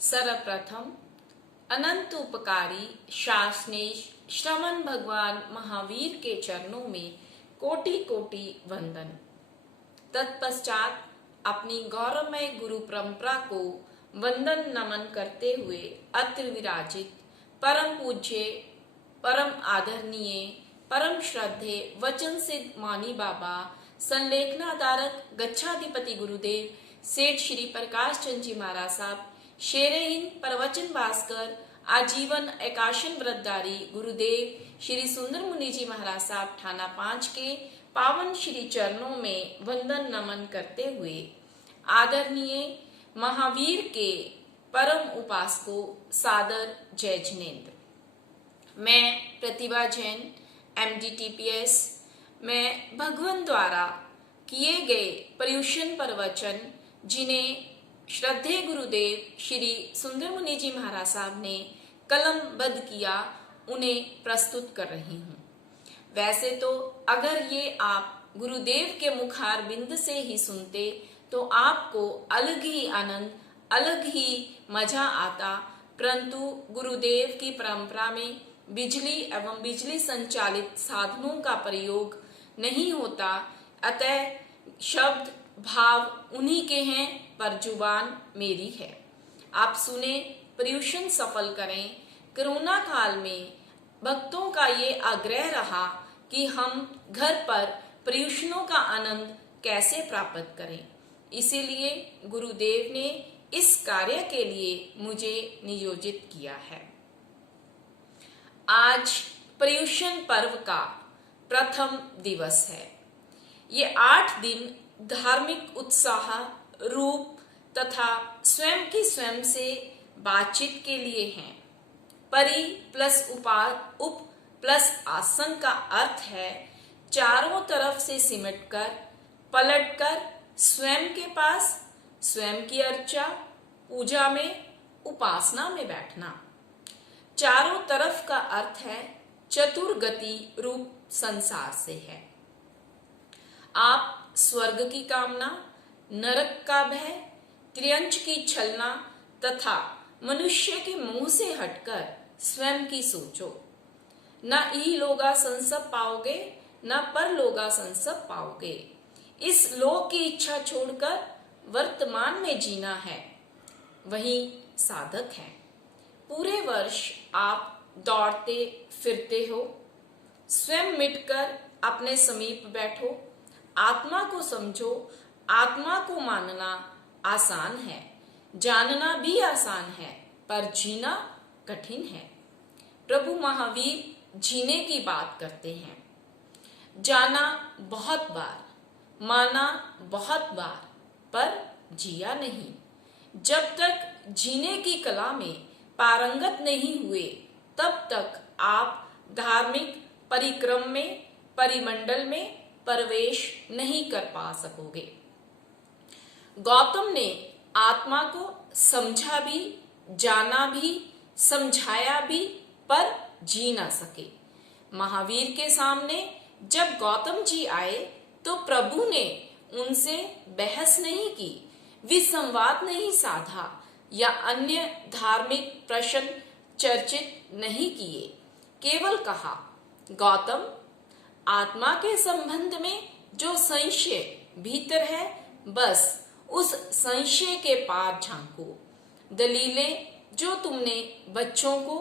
सर्वप्रथम अनंत उपकारी शासनेश श्रवण भगवान महावीर के चरणों में कोटि कोटि वंदन। तत्पश्चात अपनी गौरवमय गुरु परंपरा को वंदन नमन करते हुए अत्र विराजित परम पूज्य, परम आदरणीय, परम श्रद्धेय वचन सिद्ध मानी बाबा संलेखनाधारक गच्छाधिपति गुरुदेव सेठ श्री प्रकाश चंद जी महाराज साहब, शेरे हिंद प्रवचन भास्कर, आजीवन एकाशन व्रतधारी गुरुदेव श्री सुंदर मुनि जी महाराज साहब थाना 5 के पावन श्री चरणों में वंदन नमन करते हुए आदरणीय महावीर के परम उपासकों सादर जय जिनेन्द्र। मैं प्रतिभा जैन MDTPS में भगवान द्वारा किए गए पर्युषण प्रवचन, जिन्हें श्रद्धेय गुरुदेव श्री सुंदर मुनि जी महाराज साहब ने कलमबद्ध किया, उन्हें प्रस्तुत कर रही हूँ। वैसे तो अगर ये आप गुरुदेव के मुखार बिंद से ही सुनते तो आपको अलग ही आनंद, अलग ही मजा आता, परंतु गुरुदेव की परंपरा में बिजली एवं बिजली संचालित साधनों का प्रयोग नहीं होता, अतः शब्द भाव उन्हीं के हैं पर जुबान मेरी है। आप सुने, पर्युषण सफल करें। कोरोना काल में भक्तों का ये आग्रह रहा कि हम घर पर पर्युषणों का आनंद कैसे प्राप्त करें, इसीलिए गुरुदेव ने इस कार्य के लिए मुझे नियोजित किया है। आज पर्युषण पर्व का प्रथम दिवस है। ये 8 दिन धार्मिक उत्साह, रूप तथा स्वयं की स्वयं से बातचीत के लिए हैं। परि प्लस उप प्लस आसन का अर्थ है चारों तरफ से सिमटकर, पलटकर स्वयं के पास, स्वयं की अर्चा, पूजा में, उपासना में बैठना। चारों तरफ का अर्थ है चतुर्गति रूप संसार से है। आप स्वर्ग की कामना, नरक का भय, त्रियंच की छलना तथा मनुष्य के मुंह से हटकर स्वयं की सोचो। न इहलोगा संसप पाओगे, न परलोगा संसप पाओगे। इस लोक की इच्छा छोड़कर वर्तमान में जीना है, वही साधक है। पूरे वर्ष आप दौड़ते फिरते हो, स्वयं मिटकर अपने समीप बैठो, आत्मा को समझो। आत्मा को मानना आसान है, जानना भी आसान है, पर जीना कठिन है। प्रभु महावीर जीने की बात करते हैं। जाना बहुत बार, माना बहुत बार, पर जिया नहीं। जब तक जीने की कला में पारंगत नहीं हुए, तब तक आप धार्मिक परिक्रम में, परिमंडल में प्रवेश नहीं कर पा सकोगे। गौतम ने आत्मा को समझा भी, जाना भी, समझाया भी, पर जी ना सके। महावीर के सामने जब गौतम जी आए तो प्रभु ने उनसे बहस नहीं की, विसंवाद नहीं साधा या अन्य धार्मिक प्रश्न चर्चित नहीं किए। केवल कहा, गौतम, आत्मा के संबंध में जो संशय भीतर है, बस उस संशय के पार झांको। दलीलें जो तुमने बच्चों को,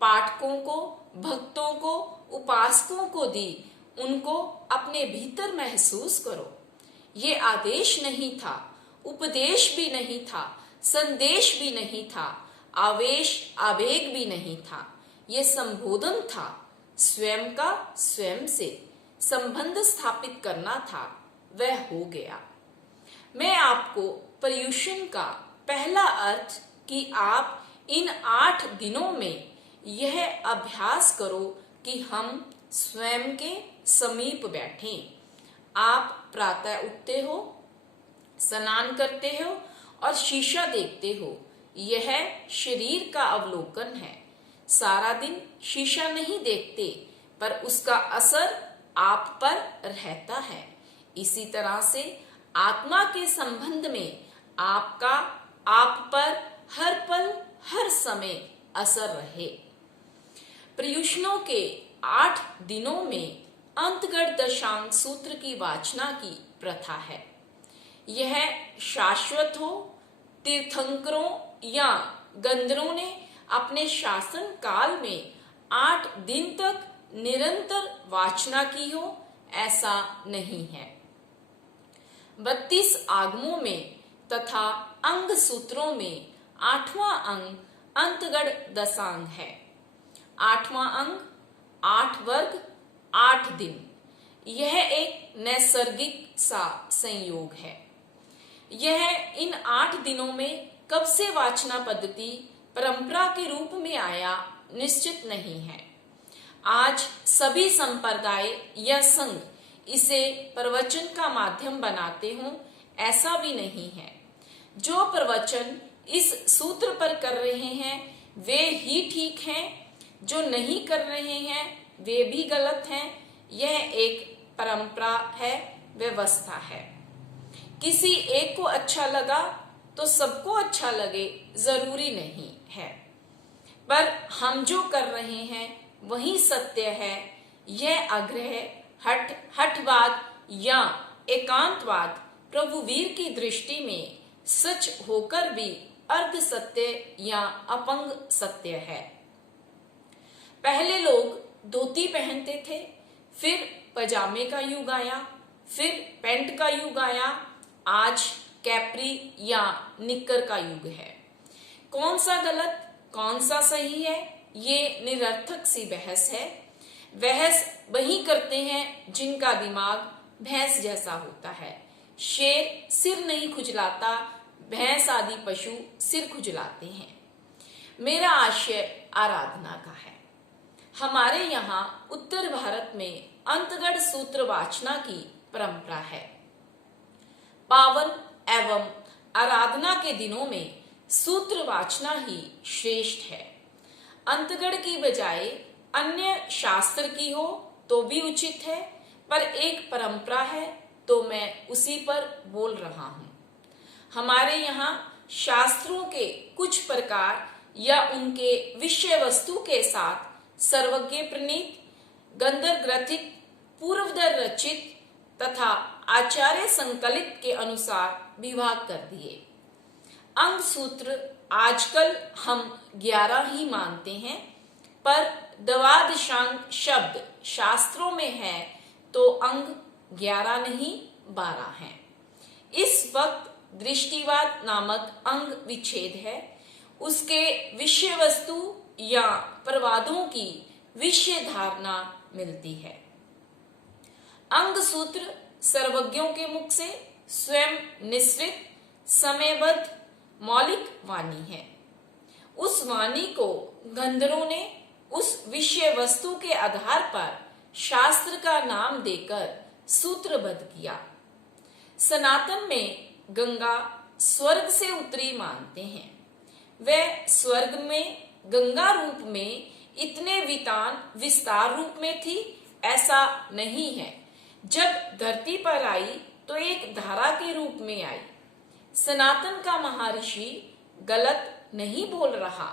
पाठकों को, भक्तों को, उपासकों को दी, उनको अपने भीतर महसूस करो। ये आदेश नहीं था, उपदेश भी नहीं था, संदेश भी नहीं था, आवेश आवेग भी नहीं था। ये संबोधन था, स्वयं का स्वयं से संबंध स्थापित करना था, वह हो गया। मैं आपको पर्युषण का पहला अर्थ कि आप इन 8 दिनों में यह अभ्यास करो कि हम स्वयं के समीप बैठें। आप प्रातः उठते हो, स्नान करते हो और शीशा देखते हो, यह शरीर का अवलोकन है। सारा दिन शीशा नहीं देखते, पर उसका असर आप पर रहता है। इसी तरह से आत्मा के संबंध में आपका आप पर हर पल समय असर रहे। पर्युषणों के 8 दिनों में अंतगढ़ दशांग सूत्र की वाचना की प्रथा है। यह शाश्वत हो, तीर्थंकरों या गंधर्वों ने अपने शासन काल में 8 दिन तक निरंतर वाचना की हो, ऐसा नहीं है। 32 आगमों में तथा अंग सूत्रों में 8वां अंग अंतगढ़ दशांग है। 8वां अंग 8 वर्ग 8 दिन, यह एक नैसर्गिक सा संयोग है। यह इन 8 दिनों में कब से वाचना पद्धति परंपरा के रूप में आया निश्चित नहीं है। आज सभी संप्रदाय या संघ इसे प्रवचन का माध्यम बनाते हों, ऐसा भी नहीं है। जो प्रवचन इस सूत्र पर कर रहे हैं वे ही ठीक हैं, जो नहीं कर रहे हैं वे भी गलत हैं। यह एक परंपरा है, व्यवस्था है। किसी एक को अच्छा लगा तो सबको अच्छा लगे जरूरी नहीं है, पर हम जो कर रहे हैं वही सत्य है। यह आग्रह हठवाद या एकांतवाद प्रभु वीर की दृष्टि में सच होकर भी अर्ध सत्य या अपंग सत्य है। पहले लोग धोती पहनते थे, फिर पजामे का युग आया, फिर पैंट का युग आया, आज कैप्री या निक्कर का युग है। कौन सा गलत कौन सा सही है, ये निरर्थक सी बहस है। बहस वही करते हैं जिनका दिमाग भैंस जैसा होता है। शेर सिर नहीं खुजलाता, भैंस आदि पशु सिर खुजलाते हैं। मेरा आशय आराधना का है। हमारे यहाँ उत्तर भारत में अंतगढ़ सूत्र वाचना की परंपरा है। पावन एवं आराधना के दिनों में सूत्र वाचना ही श्रेष्ठ है। अंतगढ़ की बजाय अन्य शास्त्र की हो तो भी उचित है, पर एक परंपरा है तो मैं उसी पर बोल रहा हूँ। हमारे यहाँ शास्त्रों के कुछ प्रकार या उनके विषय वस्तु के साथ सर्वज्ञ प्रणीत, गंधर्व ग्रथित, पूर्वदर रचित तथा आचार्य संकलित के अनुसार विभाग कर दिए। अंग सूत्र आजकल हम 11 ही मानते हैं, पर द्वादशांग शब्द शास्त्रों में है तो अंग 11 नहीं 12 हैं। इस वक्त दृष्टिवाद नामक अंग विच्छेद है। उसके विषय वस्तु या प्रवादों की विषय धारणा मिलती है। अंग सूत्र सर्वज्ञों के मुख से स्वयं निश्रित, समयबद्ध, मौलिक वाणी है। उस वाणी को गंधर्वों ने उस विषय वस्तु के आधार पर शास्त्र का नाम देकर सूत्रबद्ध किया। सनातन में गंगा स्वर्ग से उतरी मानते हैं। वह स्वर्ग में गंगा रूप में इतने विस्तार रूप में थी ऐसा नहीं है। जब धरती पर आई तो एक धारा के रूप में आई। सनातन का महर्षि गलत नहीं बोल रहा,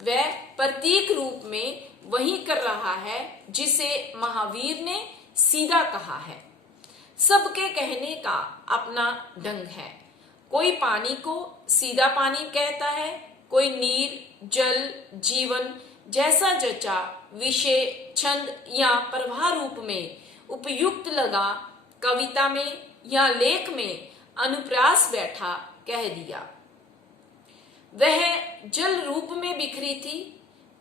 वह प्रतीक रूप में वही कर रहा है जिसे महावीर ने सीधा कहा है। सबके कहने का अपना ढंग है। कोई पानी को सीधा पानी कहता है, कोई नीर, जल, जीवन जैसा जचा विषय, छंद या प्रवाह रूप में उपयुक्त लगा, कविता में या लेख में अनुप्रास बैठा कह दिया। वह जल रूप में बिखरी थी,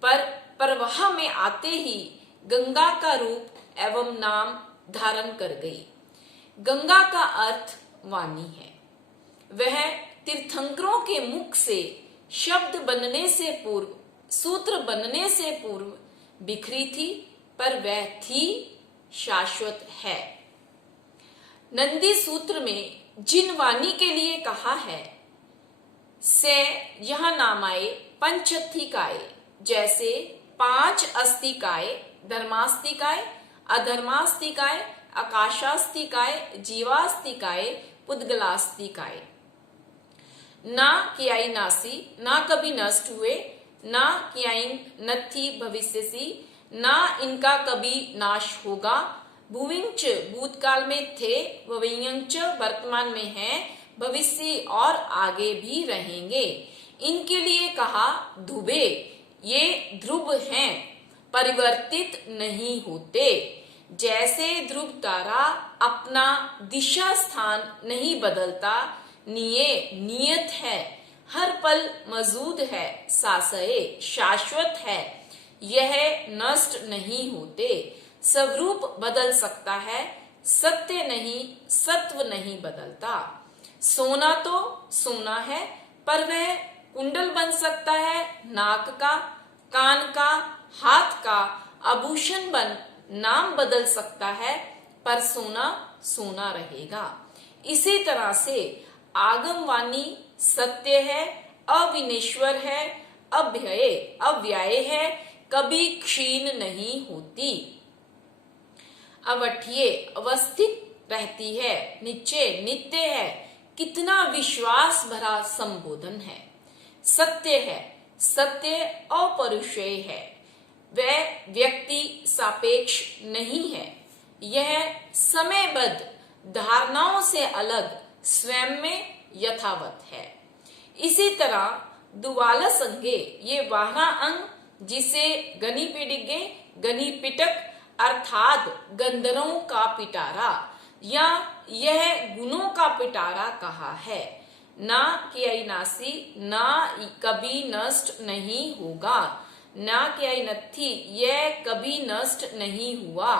पर प्रवाह में आते ही गंगा का रूप एवं नाम धारण कर गई। गंगा का अर्थ वाणी है। वह तीर्थंकरों के मुख से शब्द बनने से पूर्व, सूत्र बनने से पूर्व बिखरी थी, पर वह थी, शाश्वत है। नंदी सूत्र में जिन वाणी के लिए कहा है से यह नामाए पंचत्थिकाय, जैसे 5 अस्तिकाय, धर्मास्तिकाय, अधर्मास्तिकाय, आकाशास्तिकाय, जीवास्तिकाय, पुद्गलास्तिकाय। ना कियाई नासी, ना कभी नष्ट हुए, ना क्याइंग नथी भविष्यसि, ना इनका कभी नाश होगा। भुविंच भूतकाल में थे, भवियंच वर्तमान में हैं, भविष्य और आगे भी रहेंगे। इनके लिए कहा ध्रुवे, ये ध्रुव हैं, परिवर्तित नहीं होते। जैसे ध्रुव तारा अपना दिशा स्थान नहीं बदलता, नियत है, हर पल मौजूद है, सासए शाश्वत है, यह नष्ट नहीं होते। स्वरूप बदल सकता है, सत्य नहीं, सत्व नहीं बदलता। सोना तो सोना है, पर वह कुंडल बन सकता है, नाक का, कान का, हाथ का, आभूषण बन नाम बदल सकता है, पर सोना सोना रहेगा। इसी तरह से आगमवाणी सत्य है, अविनेश्वर है, अव्यय अव्यय है, कभी क्षीण नहीं होती। अवठिये अवस्थित रहती है, नीचे नित्य है, कितना विश्वास भरा संबोधन है। सत्य है, सत्य अपरुषेय है, वह व्यक्ति सापेक्ष नहीं है, यह समयबद्ध धारणाओं से अलग स्वयं में यथावत है। इसी तरह दुवाला संगे, ये वाहना अंग जिसे गनी पिडिगे, गनी पिटक अर्थात गंधर्वों का पिटारा या यह गुणों का पिटारा कहा है। ना कि नासी, ना कभी नष्ट नहीं होगा, ना कि नथी, यह कभी नष्ट नहीं हुआ,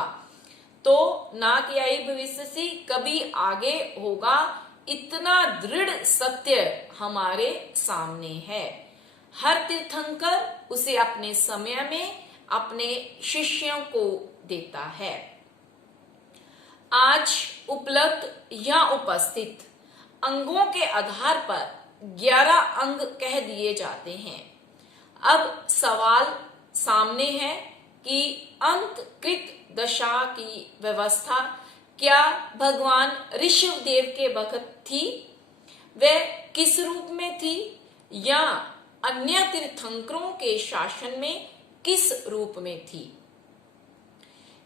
तो ना कि भविष्यसि, कभी आगे होगा। इतना दृढ़ सत्य हमारे सामने है। हर तीर्थंकर उसे अपने समय में अपने शिष्यों को देता है। आज उपलब्ध या उपस्थित अंगों के आधार पर 11 अंग कह दिए जाते हैं। अब सवाल सामने है कि अंतकृत दशा की व्यवस्था क्या भगवान ऋषभदेव के वक्त थी? वह किस रूप में थी? या अन्य तीर्थंकरों के शासन में किस रूप में थी?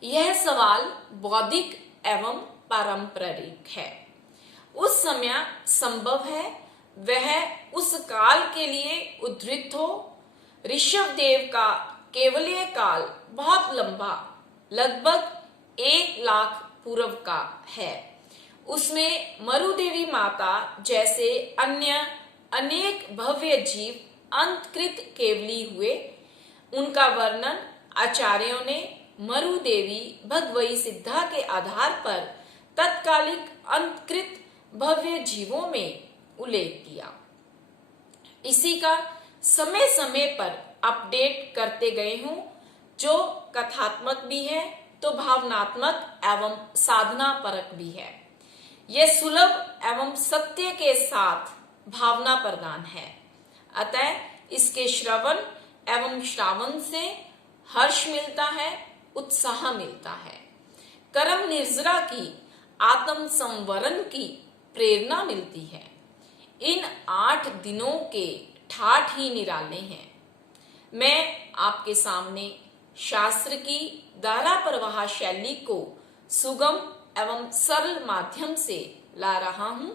यह सवाल बौद्धिक एवं पारंपरिक है। उस समय संभव है वह उस काल के लिए उद्धृत हो। ऋषभदेव का केवलीय काल बहुत लंबा, लगभग 1 लाख पूर्व का है। उसमें मरुदेवी माता जैसे अन्य अनेक भव्य जीव अंतकृत केवली हुए। उनका वर्णन आचार्यों ने मरुदेवी भगवती सिद्धा के आधार पर तत्कालिक अंतकृत भव्य जीवों में उल्लेख किया। इसी का समय समय पर अपडेट करते गए हूं, जो कथात्मक भी है तो भावनात्मक एवं साधना परक भी है। यह सुलभ एवं सत्य के साथ भावना प्रदान है, अतः इसके श्रवण एवं श्रावण से हर्ष मिलता है, उत्साह मिलता है, कर्म निर्जरा की, आत्म संवरण की प्रेरणा मिलती है। इन 8 दिनों के ठाठ ही निराले हैं। मैं आपके सामने शास्त्र की धारा प्रवाह शैली को सुगम एवं सरल माध्यम से ला रहा हूं,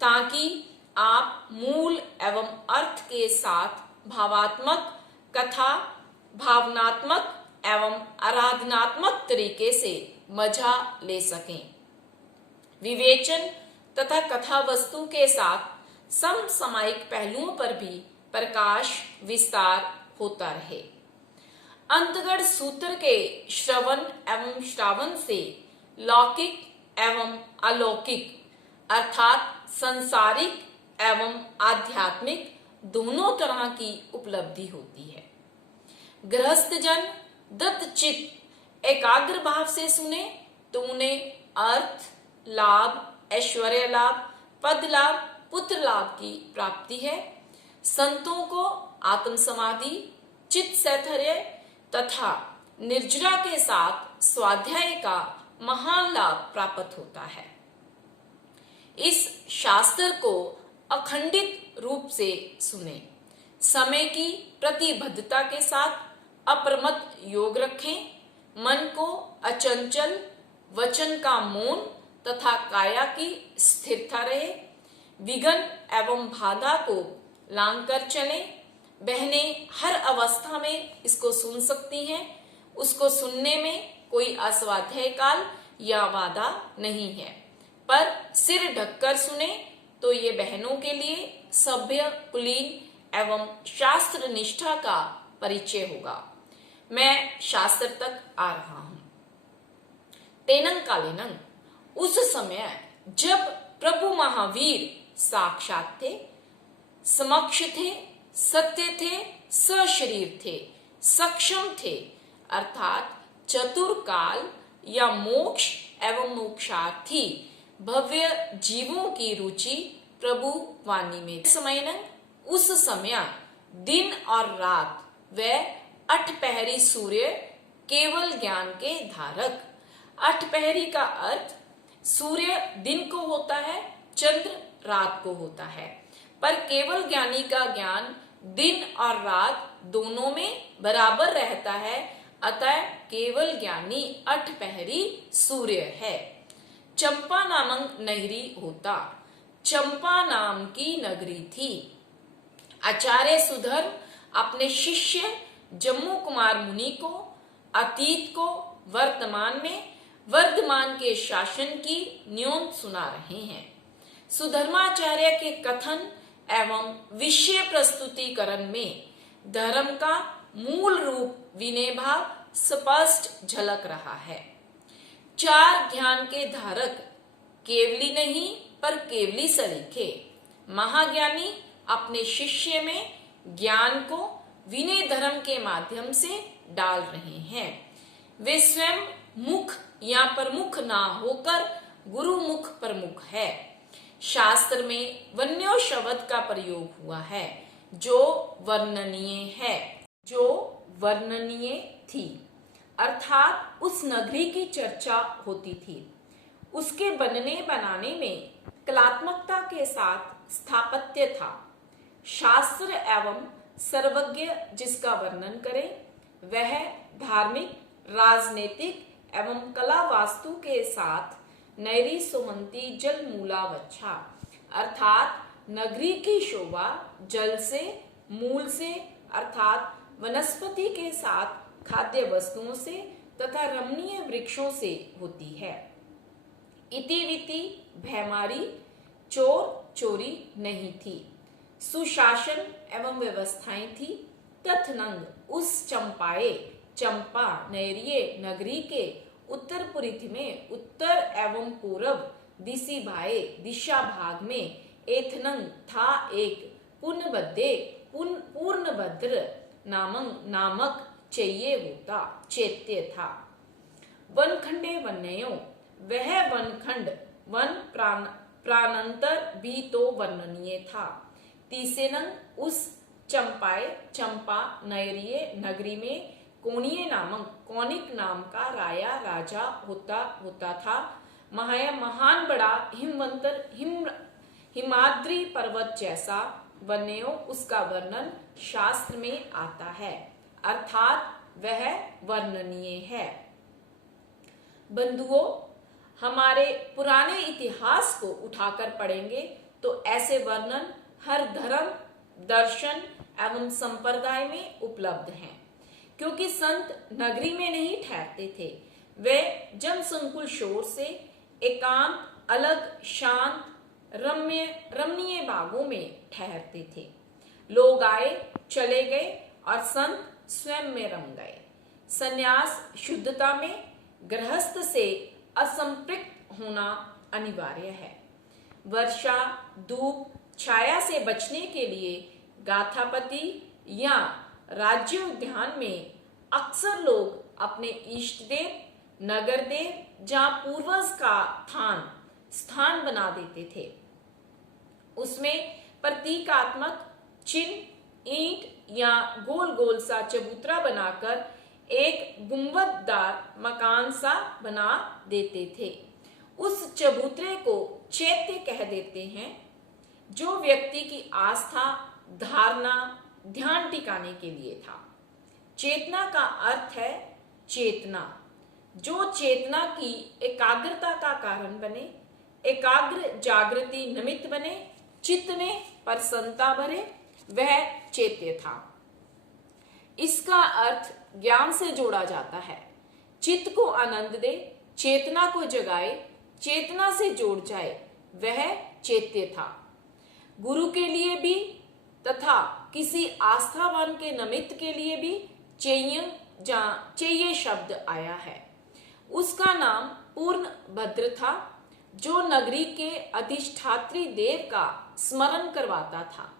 ताकि आप मूल एवं अर्थ के साथ भावात्मक, कथा, भावनात्मक एवं आराधनात्मक तरीके से मजा ले सकें। विवेचन तथा कथा वस्तु के साथ समसामयिक पहलुओं पर भी प्रकाश विस्तार होता रहे। अंतगढ़ सूत्र के श्रवण एवं श्रावण से लौकिक एवं अलौकिक अर्थात सांसारिक एवं आध्यात्मिक दोनों तरह की उपलब्धि होती है। गृहस्थ जन दत्तचित एकाग्र भाव से सुने तो उन्हें अर्थ लाभ, ऐश्वर्य लाभ, पद लाभ, पुत्र लाभ की प्राप्ति है। संतों को आत्म समाधि, चित्त सैथर्य तथा निर्जरा के साथ स्वाध्याय का महान लाभ प्राप्त होता है। इस शास्त्र को अखंडित रूप से सुने, समय की प्रतिबद्धता के साथ अप्रमत्त योग रखें, मन को अचंचल, वचन का मौन तथा काया की स्थिरता रहे, विघ्न एवं बाधा को लांग कर चलें। बहनें हर अवस्था में इसको सुन सकती हैं, उसको सुनने में कोई अस्वाध्याय काल या बाधा नहीं है, पर सिर ढककर सुने तो ये बहनों के लिए सभ्य, कुलीन एवं शास्त्र निष्ठा का परिचय होगा। मैं शास्त्र तक आ रहा हूं। तेनंग कालीनंग, उस समय जब प्रभु महावीर साक्षात थे, समक्ष थे, सत्य थे, सशरीर थे, सक्षम थे, अर्थात चतुर्काल या मोक्ष एवं मोक्षार्थी भव्य जीवों की रुचि प्रभु वाणी में। उस समय दिन और रात व अठपहरी सूर्य केवल ज्ञान के धारक। अठपहरी का अर्थ सूर्य दिन को होता है, चंद्र रात को होता है, पर केवल ज्ञानी का ज्ञान दिन और रात दोनों में बराबर रहता है, अतः केवल ज्ञानी अठपहरी सूर्य है। चंपा नामक नगरी होता, चंपा नाम की नगरी थी। आचार्य सुधर्म अपने शिष्य जम्मू कुमार मुनि को अतीत को वर्तमान में वर्धमान के शासन की न्योंद सुना रहे हैं। सुधर्माचार्य के कथन एवं विषय प्रस्तुतिकरण में धर्म का मूल रूप विनय भाव स्पष्ट झलक रहा है। चार ध्यान के धारक केवली नहीं पर केवली सलीखे महाज्ञानी अपने शिष्य में ज्ञान को विनय धर्म के माध्यम से डाल रहे हैं। वे स्वयं मुख या प्रमुख ना होकर गुरु मुख प्रमुख है। शास्त्र में वन्यो शब्द का प्रयोग हुआ है जो वर्णनीय है, जो वर्णनीय थी, अर्थात उस नगरी की चर्चा होती थी। उसके बनने बनाने में कलात्मकता के साथ स्थापत्य था। शास्त्र एवं सर्वज्ञ जिसका वर्णन करे वह धार्मिक, राजनीतिक एवं कला वास्तु के साथ नैरी सुमंती जल मूला वच्छा, अर्थात नगरी की शोभा जल से, मूल से अर्थात वनस्पति के साथ खाद्य वस्तुओं से तथा रमणीय वृक्षों से होती है। इतिविति भयमारी चोर चोरी नहीं थी, सुशासन एवं व्यवस्थाएं थी। तथनंग उस चंपाए, चंपा नैरिये नगरी के उत्तर पूर्व में उत्तर एवं पूर्व दिशा भाग में एथनंग था एक पूर्णभद्र नामक चैत्य था। वनखंडे वन्यो, वह वनखंड वन प्राणांतर भी तो वर्णनीय था। तीसरेनंग उस चंपा नैरिये नगरी में कोणीय नामक कौनिक नाम का राजा होता था। महान बड़ा हिमाद्री पर्वत जैसा वन्यो उसका वर्णन शास्त्र में आता है, अर्थात वह वर्णनीय है। बंधुओं, हमारे पुराने इतिहास को उठाकर पढ़ेंगे तो ऐसे वर्णन हर धर्म, दर्शन एवं संप्रदाय में उपलब्ध हैं। क्योंकि संत नगरी में नहीं ठहरते थे, वे जनसंकुल शोर से एकांत, अलग, शांत, रमणीय बागों में ठहरते थे। लोग आए चले गए और संत स्वयं में रम गए। संन्यास शुद्धता में गृहस्थ से असंपृक्त होना अनिवार्य है। वर्षा, धूप, छाया से बचने के लिए गाथापति या राज्य उद्यान में अक्सर लोग अपने इष्ट देव, नगर देव जहाँ पूर्वज का स्थान बना देते थे, उसमें प्रतीकात्मक चिन्ह, ईंट या गोल गोल सा चबूतरा बनाकर एक गुंबददार मकान सा बना देते थे। उस चबूतरे को चैत्य कह देते हैं। जो व्यक्ति की आस्था, धारणा, ध्यान टिकाने के लिए था। चेतना का अर्थ है चेतना, जो चेतना की एकाग्रता का कारण बने, एकाग्र जागृति निमित्त बने, चित्त में प्रसन्नता भरे, वह चेत्य था। इसका अर्थ ज्ञान से जोड़ा जाता है। चित्त को आनंद दे, चेतना को जगाए, चेतना से जोड़ जाए, वह चेत्य था। गुरु के लिए भी तथा किसी आस्थावान के निमित्त के लिए भी चेय शब्द आया है। उसका नाम पूर्ण भद्र था, जो नगरी के अधिष्ठात्री देव का स्मरण करवाता था,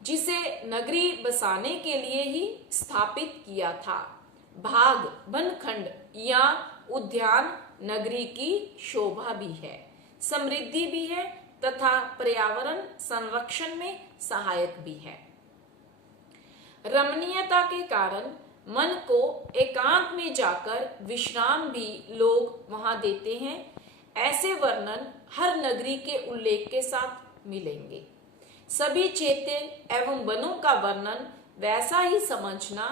जिसे नगरी बसाने के लिए ही स्थापित किया था। भाग बनखंड या उद्यान नगरी की शोभा भी है, समृद्धि भी है तथा पर्यावरण संरक्षण में सहायक भी है। रमणीयता के कारण मन को एकांत में जाकर विश्राम भी लोग वहां देते हैं। ऐसे वर्णन हर नगरी के उल्लेख के साथ मिलेंगे। सभी चेत्य एवं वनों का वर्णन वैसा ही समझना।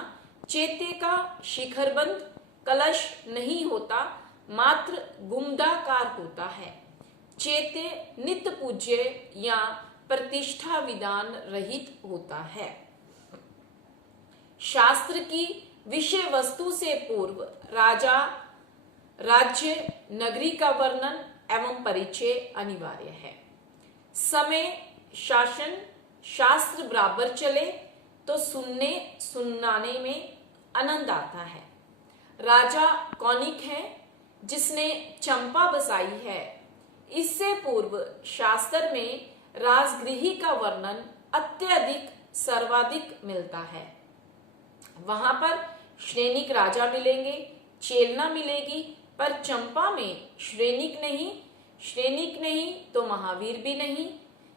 चेत्य का शिखरबंद कलश नहीं होता, मात्र गुम्फाकार होता है। चेत्य नित्य पूज्य या प्रतिष्ठा विधान रहित होता है। शास्त्र की विषय वस्तु से पूर्व राजा, राज्य, नगरी का वर्णन एवं परिचय अनिवार्य है। समय, शासन, शास्त्र बराबर चले तो सुनाने में आनंद आता है। राजा कौनिक है जिसने चंपा बसाई है। इससे पूर्व शास्त्र में राजगृही का वर्णन अत्यधिक सर्वाधिक मिलता है। वहां पर श्रेणिक राजा मिलेंगे, चेलना मिलेगी, पर चंपा में श्रेणिक नहीं तो महावीर भी नहीं,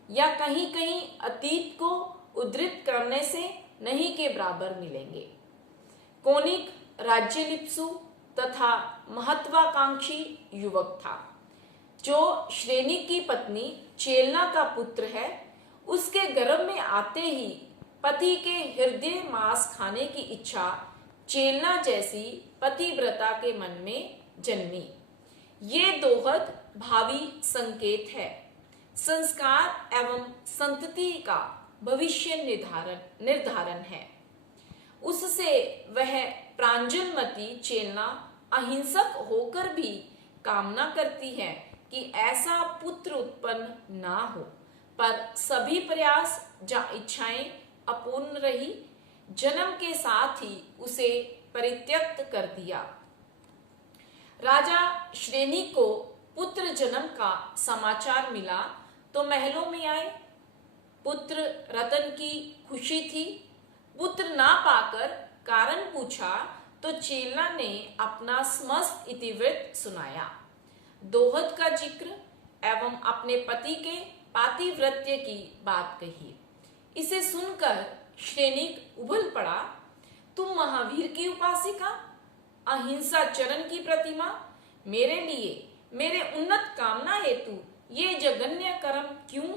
या कहीं कहीं अतीत को उद्धृत करने से नहीं के बराबर मिलेंगे। कौनिक राज्य लिप्सु तथा महत्वाकांक्षी युवक था। जो श्रेणिक की पत्नी चेलना का पुत्र है, उसके गर्भ में आते ही पति के हृदय मांस खाने की इच्छा चेलना जैसी पतिव्रता के मन में जन्मी। ये दोहद भावी संकेत है। संस्कार एवं संतति का भविष्य निर्धारण है। उससे वह प्रांजलमती चेलना अहिंसक होकर भी कामना करती है कि ऐसा पुत्र उत्पन्न ना हो, पर सभी प्रयास या इच्छाएं अपूर्ण रही। जन्म के साथ ही उसे परित्यक्त कर दिया। राजा श्रेणी को पुत्र जन्म का समाचार मिला तो महलों में आए। पुत्र रतन की खुशी थी। पुत्र ना पाकर कारण पूछा तो चेलना ने अपना समस्त इतिवृत्त सुनाया, दोहद का जिक्र एवं अपने पति के पातिव्रत्य की बात कही। इसे सुनकर श्रेणिक उबल पड़ा। तुम महावीर की उपासिका, अहिंसा चरण की प्रतिमा, मेरे लिए मेरे उन्नत कामना हेतु ये जघन्य कर्म क्यों?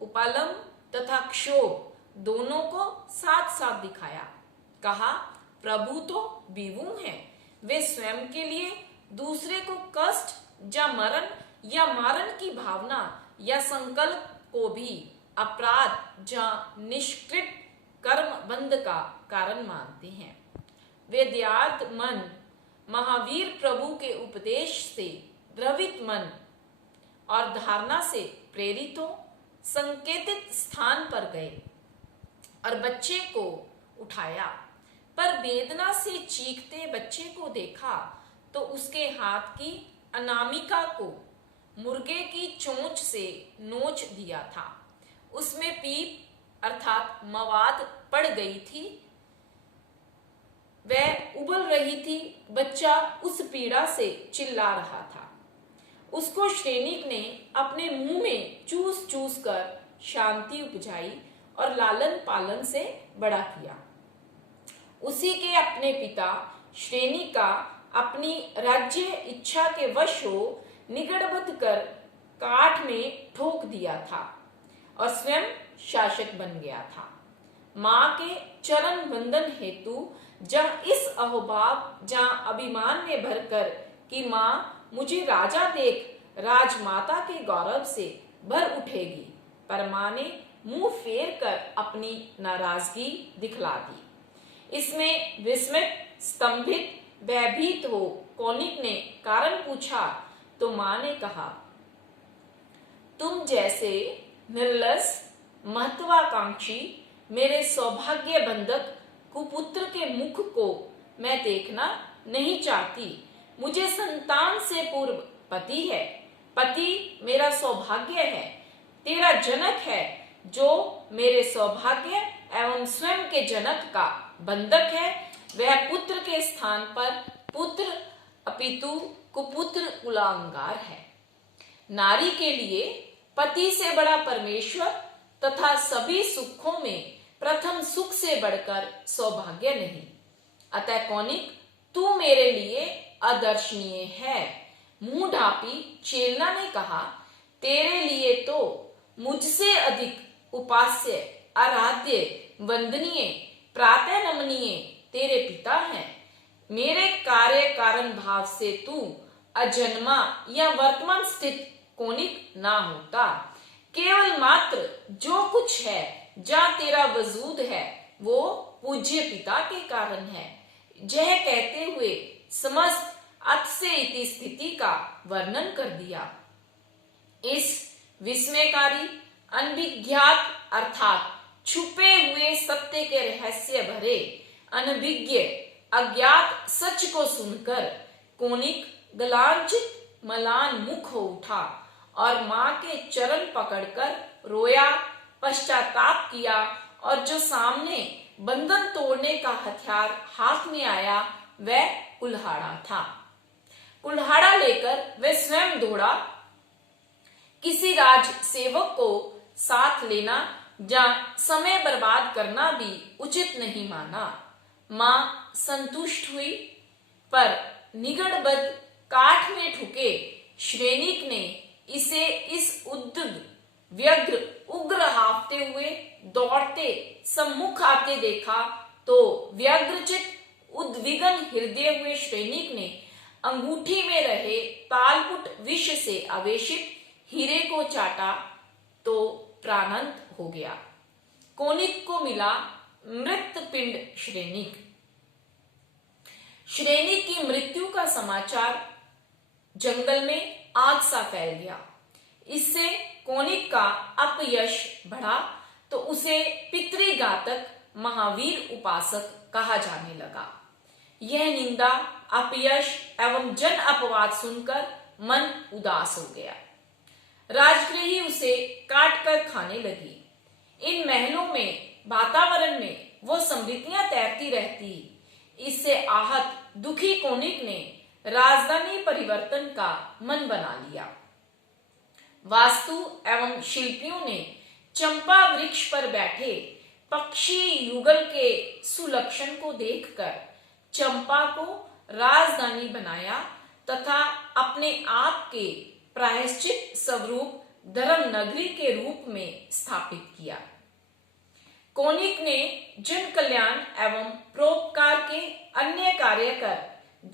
उपालम तथा क्षोभ दोनों को साथ साथ दिखाया। कहा, प्रभु तो विभु हैं, वे स्वयं के लिए दूसरे को कष्ट या मारण की भावना या संकल्प को भी अपराध या निष्कृत कर्म बंध का कारण मानते हैं। वेद्यार्थ मन महावीर प्रभु के उपदेश से द्रवित मन और धारणा से प्रेरित हो संकेतित स्थान पर गए और बच्चे को उठाया, पर वेदना से चीखते बच्चे को देखा तो उसके हाथ की अनामिका को मुर्गे की चोंच से नोच दिया था। उसमें पीप अर्थात मवाद पड़ गई थी, वह उबल रही थी। बच्चा उस पीड़ा से चिल्ला रहा था। उसको श्रेणिक ने अपने मुंह में चूस चूस कर शांति उपजाई और लालन पालन से बड़ा किया। उसी के अपने पिता श्रेणिक का अपनी राज्य इच्छा के वश हो निगड़बद्ध कर काठ में ठोक दिया था और स्वयं शासक बन गया था। माँ के चरण वंदन हेतु जहाँ इस अहोभाव जहाँ अभिमान में भरकर कि माँ मुझे राजा देख राजमाता के गौरव से भर उठेगी, पर माँ ने मुंह फेर कर अपनी नाराजगी दिखला दी। इसमें विस्मित, स्तंभित, भयभीत हो कौनिक ने कारण पूछा तो माँ ने कहा, तुम जैसे निर्लस महत्वाकांक्षी मेरे सौभाग्य बंधक कुपुत्र के मुख को मैं देखना नहीं चाहती। मुझे संतान से पूर्व पति है, पति मेरा सौभाग्य है, तेरा जनक है जो मेरे सौभाग्य एवं स्वयं के जनक का बंधक है। वह पुत्र के स्थान पर पुत्र अपितु कुपुत्र कुलांगार है। नारी के लिए पति से बड़ा परमेश्वर तथा सभी सुखों में प्रथम सुख से बढ़कर सौभाग्य नहीं। अतः कौनिक तू मेरे लिए अदर्शनीय है। मुंह ढापी चेलना ने कहा, तेरे लिए तो मुझसे अधिक उपास्य, आराध्य, वंदनीय, प्रातः नमनीय तेरे पिता हैं। मेरे कार्य कारण भाव से तू अजन्मा या वर्तमान स्थित कौनिक ना होता। केवल मात्र जो कुछ है, जहाँ तेरा वजूद है, वो पूज्य पिता के कारण है। यह कहते हुए समस्त अथ से इति स्थिति का वर्णन कर दिया। इस विस्मयकारी अनभिज्ञात अर्थात छुपे हुए सत्य के रहस्य भरे अनभिज्ञ अज्ञात सच को सुनकर कौनिक गलांचित मलान मुख हो उठा और माँ के चरण पकड़कर रोया, पश्चाताप किया और जो सामने बंधन तोड़ने का हथियार हाथ में आया वह कुल्हाड़ा था। कुल्हाड़ा लेकर वह स्वयं दौड़ा। किसी राज सेवक को साथ लेना या समय बर्बाद करना भी उचित नहीं माना। माँ संतुष्ट हुई, पर निगड़बद्ध काठ में ठुके श्रेणिक ने इसे इस उद्दग व्यग्र उग्र हाफते हुए दौड़ते सम्मुख आते देखा तो व्यग्रचित उद्विग्न हृदय हुए श्रेणिक ने अंगूठी में रहे तालपुट विष से आवेशित हीरे को चाटा तो प्राणंत हो गया। कौनिक को मिला मृत पिंड श्रेणिक। श्रेणिक की मृत्यु का समाचार जंगल में आग सा फैल गया। इससे कौनिक का अपयश बढ़ा तो उसे पितृघातक महावीर उपासक कहा जाने लगा। यह निंदा, अपयश एवं जन अपवाद सुनकर मन उदास हो गया। राजगृही उसे काट कर खाने लगी। इन महलों में, वातावरण में वो समृद्धियां तैरती रहती। इससे आहत दुखी कौनिक ने राजधानी परिवर्तन का मन बना लिया। वास्तु एवं शिल्पियों ने चंपा वृक्ष पर बैठे पक्षी युगल के सुलक्षण को देखकर चंपा को राजधानी बनाया तथा अपने आप के प्रायश्चित स्वरूप धर्म नगरी के रूप में स्थापित किया। कौनिक ने जन कल्याण एवं परोपकार के अन्य कार्य कर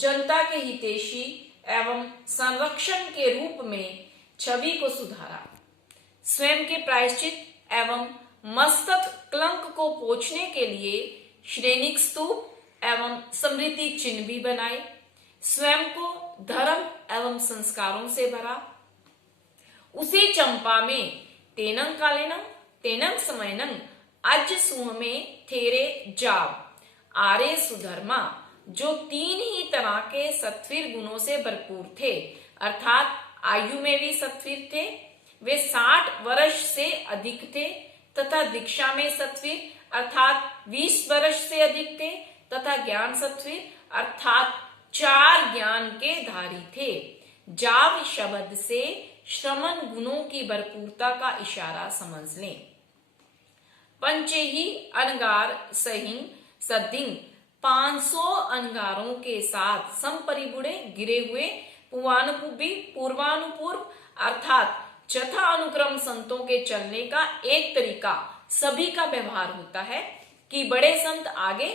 जनता के हितैषी एवं संरक्षण के रूप में छवि को सुधारा। स्वयं के प्रायश्चित एवं मस्तक कलंक को पोंछने के लिए श्रेणिक स्तूप एवं स्मृति चिन्ह भी बनाए। स्वयं को धर्म एवं संस्कारों से भरा। उसी चंपा में तेनंग कालेनंग तेनंग समयनंग अज सुह में थेरे जाव आरे सुधर्मा, जो तीन ही तरह के सत्वीर गुणों से भरपूर थे, अर्थात आयु में भी सत्वीर थे, वे 60 वर्ष से अधिक थे तथा दीक्षा में सत्वीर अर्थात 20 वर्ष से अधिक थे तथा ज्ञान सत्वीर अर्थात 4 ज्ञान के धारी थे। जाव शब्द से श्रमण गुणों की भरपूरता का इशारा समझ लें। पंचे ही अनगार सहिंग सदिंग 500 अनगारों के साथ संपरिबुड़े गिरे हुए पूर्वानुपूर्वी पूर्वानुपूर्व अर्थात चथा अनुक्रम संतों के चलने का एक तरीका सभी का व्यवहार होता है। कि बड़े संत आगे,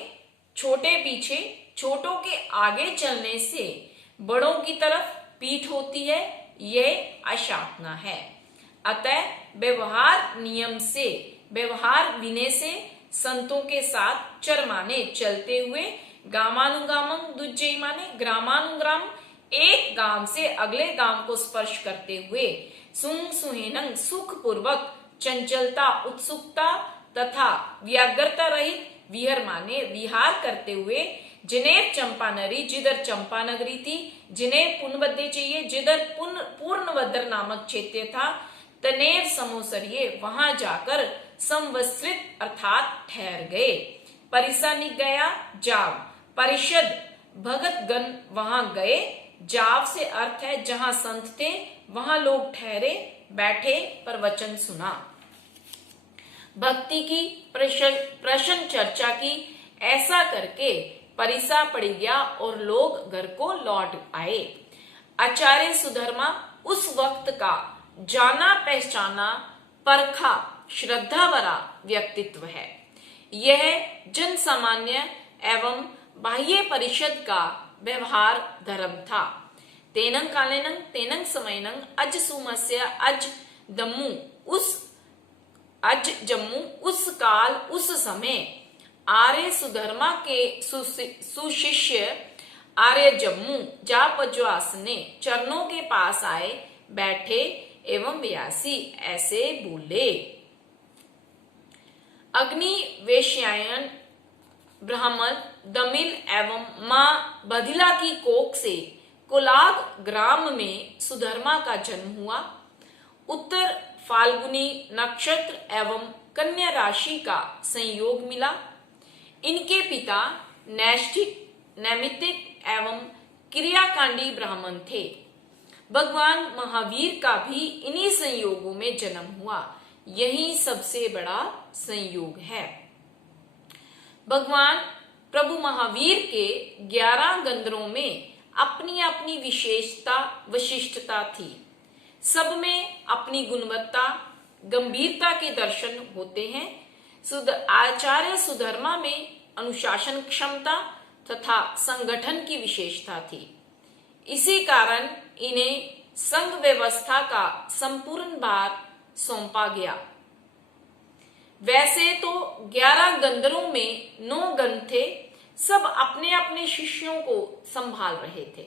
छोटे पीछे, छोटों के आगे चलने से बड़ों की तरफ पीठ होती है, यह अशासना है। अतः व्यवहार नियम से, व्यवहार विनय से संतों के साथ चरमाने चलते हुए गामानुगामम दुज्जयमाने ग्रामानुग्राम, एक गांव से अगले गांव को स्पर्श करते हुए सुंग सुहेनंग सुख पूर्वक चंचलता, उत्सुकता तथा व्याग्रता रहित विहर माने विहार करते हुए जिन्हें चंपानगरी, जिधर चंपा नगरी थी, जिन्हें पुनवद्य चाहिए, जिधर पूर्णवद्र नामक क्षेत्र था, तनेव समोसरिये, वहां जाकर संवत्सरित अर्थात ठहर गए। परिसा गया जाव, परिषद भगत गण वहां गए। जाव से अर्थ है जहां संत थे वहां लोग ठहरे बैठे पर वचन सुना। भक्ति की प्रश्न चर्चा की, ऐसा करके परिसा पड़ गया और लोग घर को लौट आए। आचार्य सुधर्मा उस वक्त का जाना पहचाना परखा श्रद्धा भरा व्यक्तित्व है। यह जन सामान्य एवं बाह्य परिषद का व्यवहार धर्म था। तेनंग कालेनंग तेनंग समयनंग अज सुमस्य अज दम्मु, उस अज जम्मू, उस काल उस समय आर्य सुधर्मा के सुशिष्य आर्य जम्मू जापज्वास ने चरणों के पास आए, बैठे एवं व्यासी ऐसे बोले। अग्नि वेश्यायन ब्राह्मण दमिल एवं मां बधिला की कोख से कोलाग ग्राम में सुधर्मा का जन्म हुआ। उत्तर फाल्गुनी नक्षत्र एवं कन्या राशि का संयोग मिला। इनके पिता नैष्ठिक, नैमित्तिक एवं क्रियाकांडी ब्राह्मण थे। भगवान महावीर का भी इन्हीं संयोगों में जन्म हुआ। यही सबसे बड़ा संयोग है। भगवान प्रभु महावीर के 11 गंधरों में अपनी अपनी विशेषता, विशिष्टता थी। सब में अपनी गुणवत्ता, गंभीरता के दर्शन होते हैं। आचार्य सुधर्मा में अनुशासन क्षमता तथा संगठन की विशेषता थी। इसी कारण इन्हें संघ व्यवस्था का संपूर्ण भार सौंपा गया। वैसे तो 11 गंधरों में 9 गण थे, सब अपने अपने शिष्यों को संभाल रहे थे।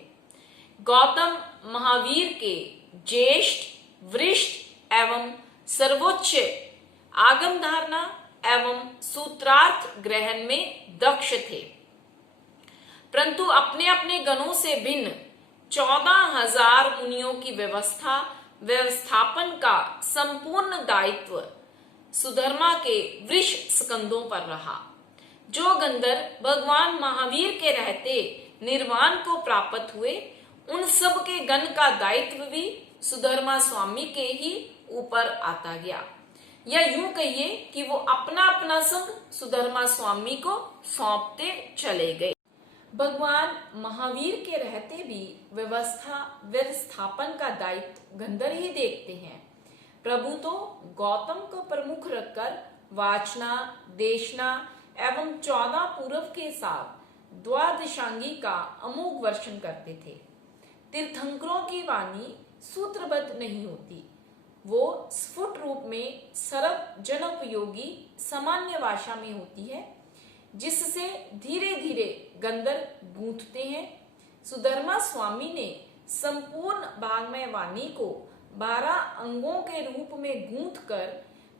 गौतम महावीर के ज्येष्ठ, वरिष्ठ एवं सर्वोच्च, आगम धारणा एवं सूत्रार्थ ग्रहण में दक्ष थे, परंतु अपने अपने गणों से भिन्न 14,000 मुनियों की व्यवस्थापन का संपूर्ण दायित्व सुधर्मा के वृष स्कंदों पर रहा। जो गंधर्व भगवान महावीर के रहते निर्वाण को प्राप्त हुए, उन सब के गण का दायित्व भी सुधर्मा स्वामी के ही ऊपर आता गया। या यूं कहिए कि वो अपना अपना संग सुधर्मा स्वामी को सौंपते चले गए। भगवान महावीर के रहते भी व्यवस्थापन का दायित्व गंधर्व ही देखते हैं। प्रभु तो गौतम को प्रमुख रखकर वाचना, देशना एवं 14 पूर्व के साथ द्वादशांगी का अमोघ वर्षन करते थे। तीर्थंकरों की वाणी सूत्रबद्ध नहीं होती, वो स्फुट रूप में सरल जनोपयोगी सामान्य भाषा में होती है, जिससे धीरे धीरे गंधर्व गूंथते हैं। सुधर्मा स्वामी ने संपूर्ण भागमय वाणी को 12 अंगों के रूप में गूंथ कर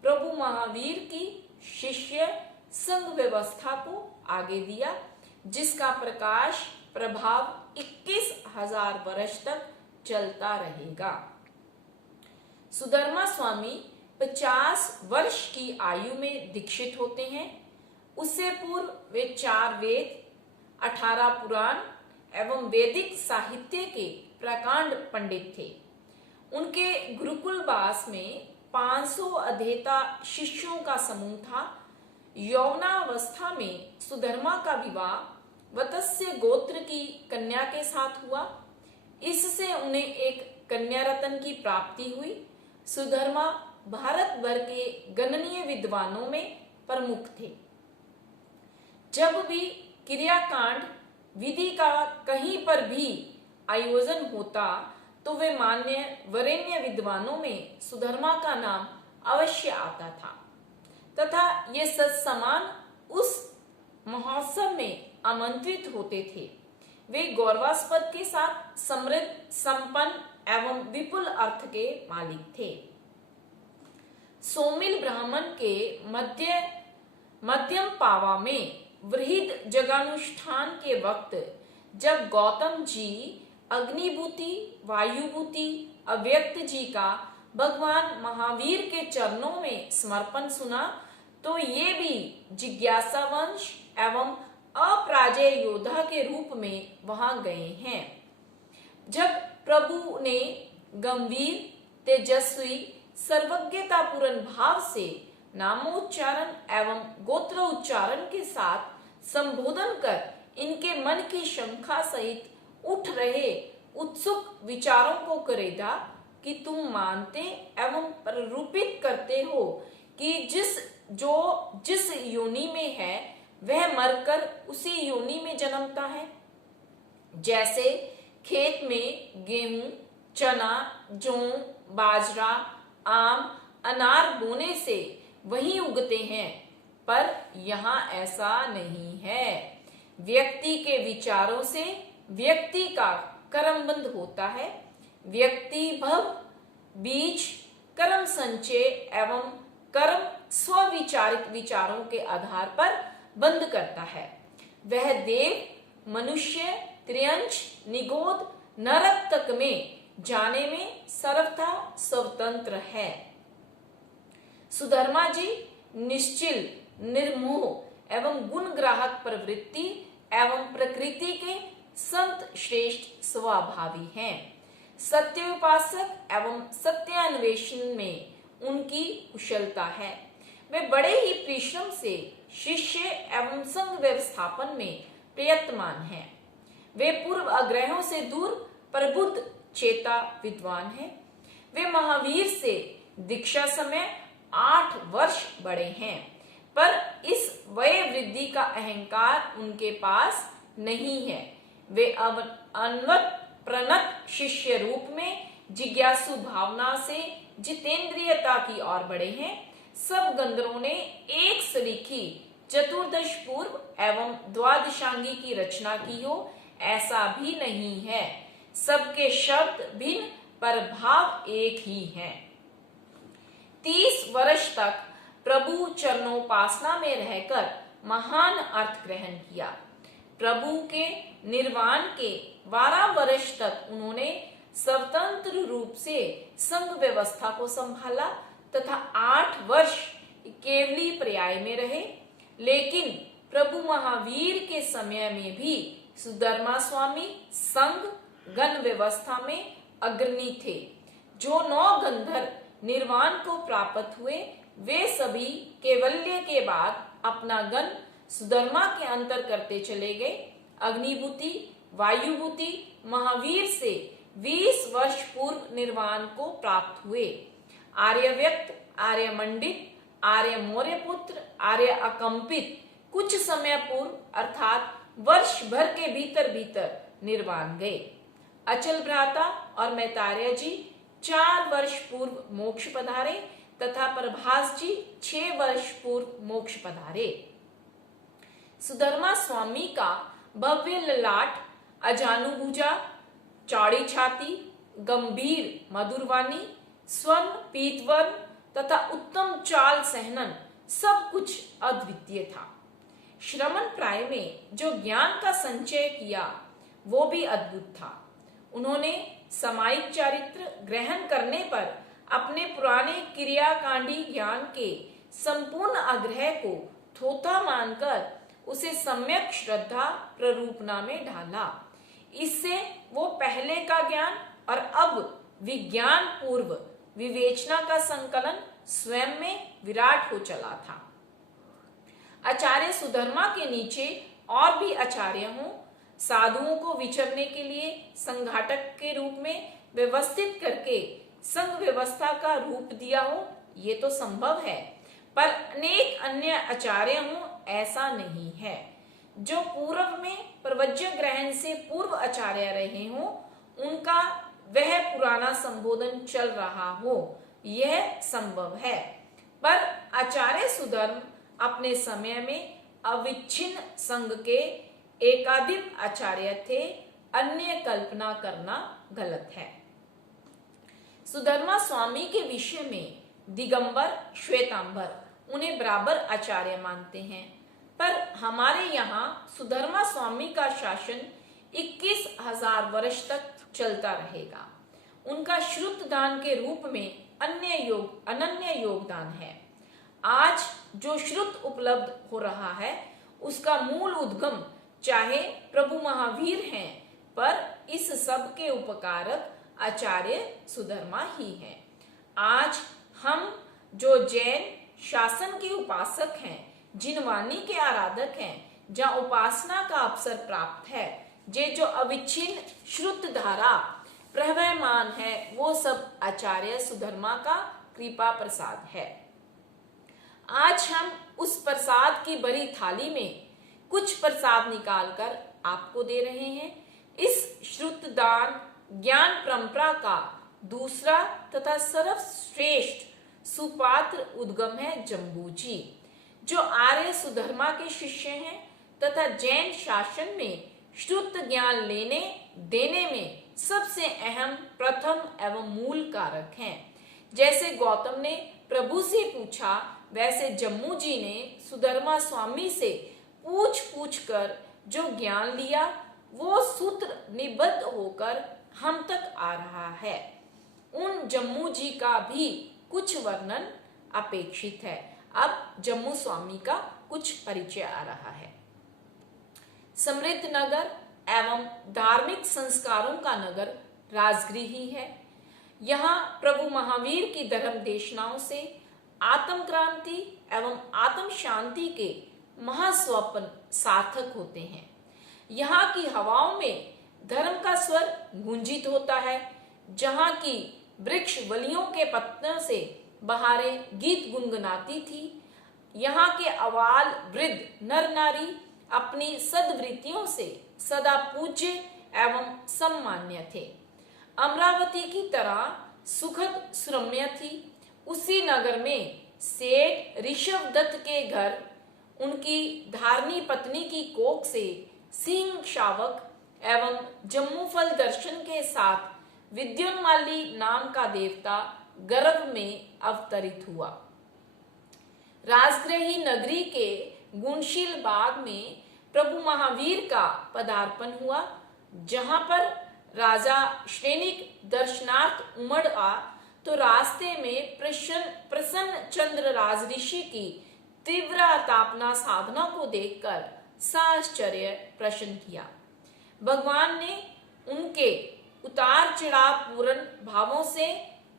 प्रभु महावीर की शिष्य संघ व्यवस्था को आगे दिया, जिसका प्रकाश प्रभाव 21,000 वर्ष तक चलता रहेगा। सुधर्मा स्वामी 50 वर्ष की आयु में दीक्षित होते हैं। उससे पूर्व वे 4 वेद, 18 पुराण एवं वैदिक साहित्य के प्रकांड पंडित थे। उनके गुरुकुल वास में 500 अध्येता शिष्यों का समूह था। यौवनावस्था में सुधर्मा का विवाह वत्स्य गोत्र की कन्या के साथ हुआ। इससे उन्हें एक कन्या रत्न की प्राप्ति हुई। सुधर्मा भारत भर के गणनीय विद्वानों में प्रमुख थे। जब भी क्रियाकांड विधि का कहीं पर भी आयोजन होता तो वे मान्य वरेण्य विद्वानों में सुधर्मा का नाम अवश्य आता था तथा ये सत्समान उस महोत्सव में आमंत्रित होते थे। वे गौरवास्पद के साथ समृद्ध, संपन्न एवं विपुल अर्थ के मालिक थे। सोमिल ब्राह्मण के मध्यम पावा में वृहद जगानुष्ठान के वक्त जब गौतम जी अग्निभूति, वायुभूति, अव्यक्त जी का भगवान महावीर के चरणों में समर्पण सुना तो ये भी जिज्ञासावंश एवं अपराजय योद्धा के रूप में वहां गए हैं। जब प्रभु ने गंभीर, तेजस्वी, सर्वज्ञता पूर्ण भाव से नामोच्चारण एवं गोत्र उच्चारण के साथ संबोधन कर इनके मन की शंका सहित उठ रहे उत्सुक विचारों को करेदा कि तुम मानते एवं प्ररूपित करते हो कि जिस योनि में है वह मरकर उसी योनि में जन्मता है। जैसे खेत में गेहूं, चना, जौ, बाजरा, आम, अनार बोने से वही उगते हैं, पर यहाँ ऐसा नहीं है। व्यक्ति के विचारों से व्यक्ति का कर्मबंध होता है। व्यक्ति भव, बीज, कर्म संचय एवं कर्म स्वविचारित विचारों के आधार पर बंध करता है। वह देव, मनुष्य, त्रियंच, निगोद, नरक तक में जाने में सर्वथा स्वतंत्र है। सुधर्मा जी निश्चिल, निर्मोह एवं गुण ग्राहक प्रवृत्ति एवं प्रकृति के संत श्रेष्ठ स्वभावी हैं। सत्य उपासक एवं सत्यान्वेषण में उनकी कुशलता है। वे बड़े ही परिश्रम से शिष्य एवं संघ व्यवस्थापन में प्रयत्नमान हैं। वे पूर्व आग्रहों से दूर प्रबुद्ध चेता विद्वान हैं। वे महावीर से दीक्षा समय 8 वर्ष बड़े हैं, पर इस वय वृद्धि का अहंकार उनके पास नहीं है। वे अनवत प्रणत शिष्य रूप में जिज्ञासु भावना से जितेंद्रियता की ओर बढ़े हैं। सब गंधर्वों ने एक सरीखी चतुर्दश पूर्व एवं द्वादशांगी की रचना की हो, ऐसा भी नहीं है। सबके शब्द भिन्न पर भाव एक ही है। 30 वर्ष तक प्रभु चरणोपासना में रहकर महान अर्थ ग्रहण किया। प्रभु के निर्वाण के 12 वर्ष तक उन्होंने स्वतंत्र रूप से संघ व्यवस्था को संभाला तथा 8 वर्ष केवली पर्याय में रहे। लेकिन प्रभु महावीर के समय में भी सुधर्मा स्वामी संघ गण व्यवस्था में अग्रणी थे। जो 9 गंधर्व निर्वाण को प्राप्त हुए वे सभी केवल्य के बाद अपना गण सुधर्मा के अंतर करते चले गए। अग्निभूति, वायुभूति महावीर से 20 वर्ष पूर्व निर्वाण को प्राप्त हुए। आर्यव्यक्त, आर्य मंडित, आर्य मौर्य पुत्र, आर्य अकंपित कुछ समय पूर्व अर्थात वर्ष भर के भीतर निर्वाण गए। अचल भ्राता और मैतार्य जी 4 वर्ष पूर्व मोक्ष पधारे तथा प्रभास जी 6 वर्ष पूर्व मोक्ष पधारे। सुधर्मा स्वामी का भव्य ललाट, अजानुभुजा, चौड़ी छाती, गंभीर मधुरवाणी, स्वर्ण पीतवर्ण तथा उत्तम चाल सहनन सब कुछ अद्वितीय था। श्रमण प्राय में जो ज्ञान का संचय किया वो भी अद्भुत था। उन्होंने सामायिक चरित्र ग्रहण करने पर अपने पुराने क्रियाकांडी ज्ञान के संपूर्ण आग्रह को थोथा मानकर उसे सम्यक श्रद्धा प्ररूपना में ढाला। इससे वो पहले का ज्ञान और अब विज्ञान पूर्व विवेचना का संकलन स्वयं में विराट हो चला था। आचार्य सुधर्मा के नीचे और भी आचार्य हों, साधुओं को विचरने के लिए संघाटक के रूप में व्यवस्थित करके संघ व्यवस्था का रूप दिया हो, ये तो संभव है, पर अनेक अन्य आचार्य हों ऐसा नहीं है। जो पूर्व में प्रवज्य ग्रहण से पूर्व आचार्य रहे हों, उनका वह पुराना संबोधन चल रहा हो, यह संभव है। पर आचार्य सुधर्म अपने समय में अविच्छिन्न संघ के एकाधिक आचार्य थे, अन्य कल्पना करना गलत है। सुधर्मा स्वामी के विषय में दिगंबर श्वेतांबर उन्हें बराबर आचार्य मानते हैं, पर हमारे यहाँ सुधर्मा स्वामी का शासन 21,000 वर्ष तक चलता रहेगा। उनका श्रुतदान के रूप में अनन्य योगदान है। आज जो श्रुत उपलब्ध हो रहा है, उसका मूल उद्गम चाहे प्रभु महावीर हैं, पर इस सब के उपकारक आचार्य सुधर्मा ही हैं। आज हम जो जैन शासन के उपासक हैं, जिन वाणी के आराधक हैं, जहाँ उपासना का अवसर प्राप्त है, जो अविच्छिन्न श्रुत धारा प्रवहमान है, वो सब आचार्य सुधर्मा का कृपा प्रसाद है। आज हम उस प्रसाद की बड़ी थाली में कुछ प्रसाद निकालकर आपको दे रहे हैं। इस श्रुतदान ज्ञान परंपरा का दूसरा तथा सर्वश्रेष्ठ सुपात्र उद्गम है जम्बू जी, जो आर्य सुधर्मा के शिष्य हैं तथा जैन शासन में श्रुत ज्ञान लेने देने में सबसे अहम, प्रथम एवं मूल कारक हैं। जैसे गौतम ने प्रभु से पूछा, वैसे जम्मू जी ने सुधर्मा स्वामी से पूछ पूछ कर जो ज्ञान लिया, वो सूत्र निबद्ध होकर हम तक आ रहा है। उन जम्मू जी का भी कुछ वर्णन अपेक्षित है। अब जम्मू स्वामी का कुछ परिचय आ रहा है। समृद्ध नगर एवं धार्मिक संस्कारों का नगर राजगृही है। यहाँ प्रभु महावीर की धर्म देशनाओं से आत्म क्रांति एवं आत्म शांति के महास्वप्न सार्थक होते हैं। यहाँ की हवाओं में धर्म का स्वर गुंजित होता है। जहाँ की वृक्ष वलियों के पत्तों से बहारें गीत गुनगुनाती थी, यहाँ के अवाल वृद्ध नर नारी अपनी सद्वृत्तियों से सदा पूज्य एवं सम्मान्य थे। अमरावती की तरह सुखद सुरम्य थी। उसी नगर में सेठ ऋषभ दत्त के घर उनकी धारनी पत्नी की कोख से सिंह शावक एवं जम्मूफल दर्शन के साथ विद्योन्माली नाम का देवता गर्भ में अवतरित हुआ। राजगृही नगरी के गुणशील बाग में प्रभु महावीर का पदार्पण हुआ। जहां पर राजा श्रेणिक दर्शनार्थ उमड़ आ, तो रास्ते में प्रसन्न चंद्र राज ऋषि की तीव्र तापना साधना को देखकर साश्चर्य प्रश्न किया। भगवान ने उनके उतार चढ़ाव पूर्ण भावों से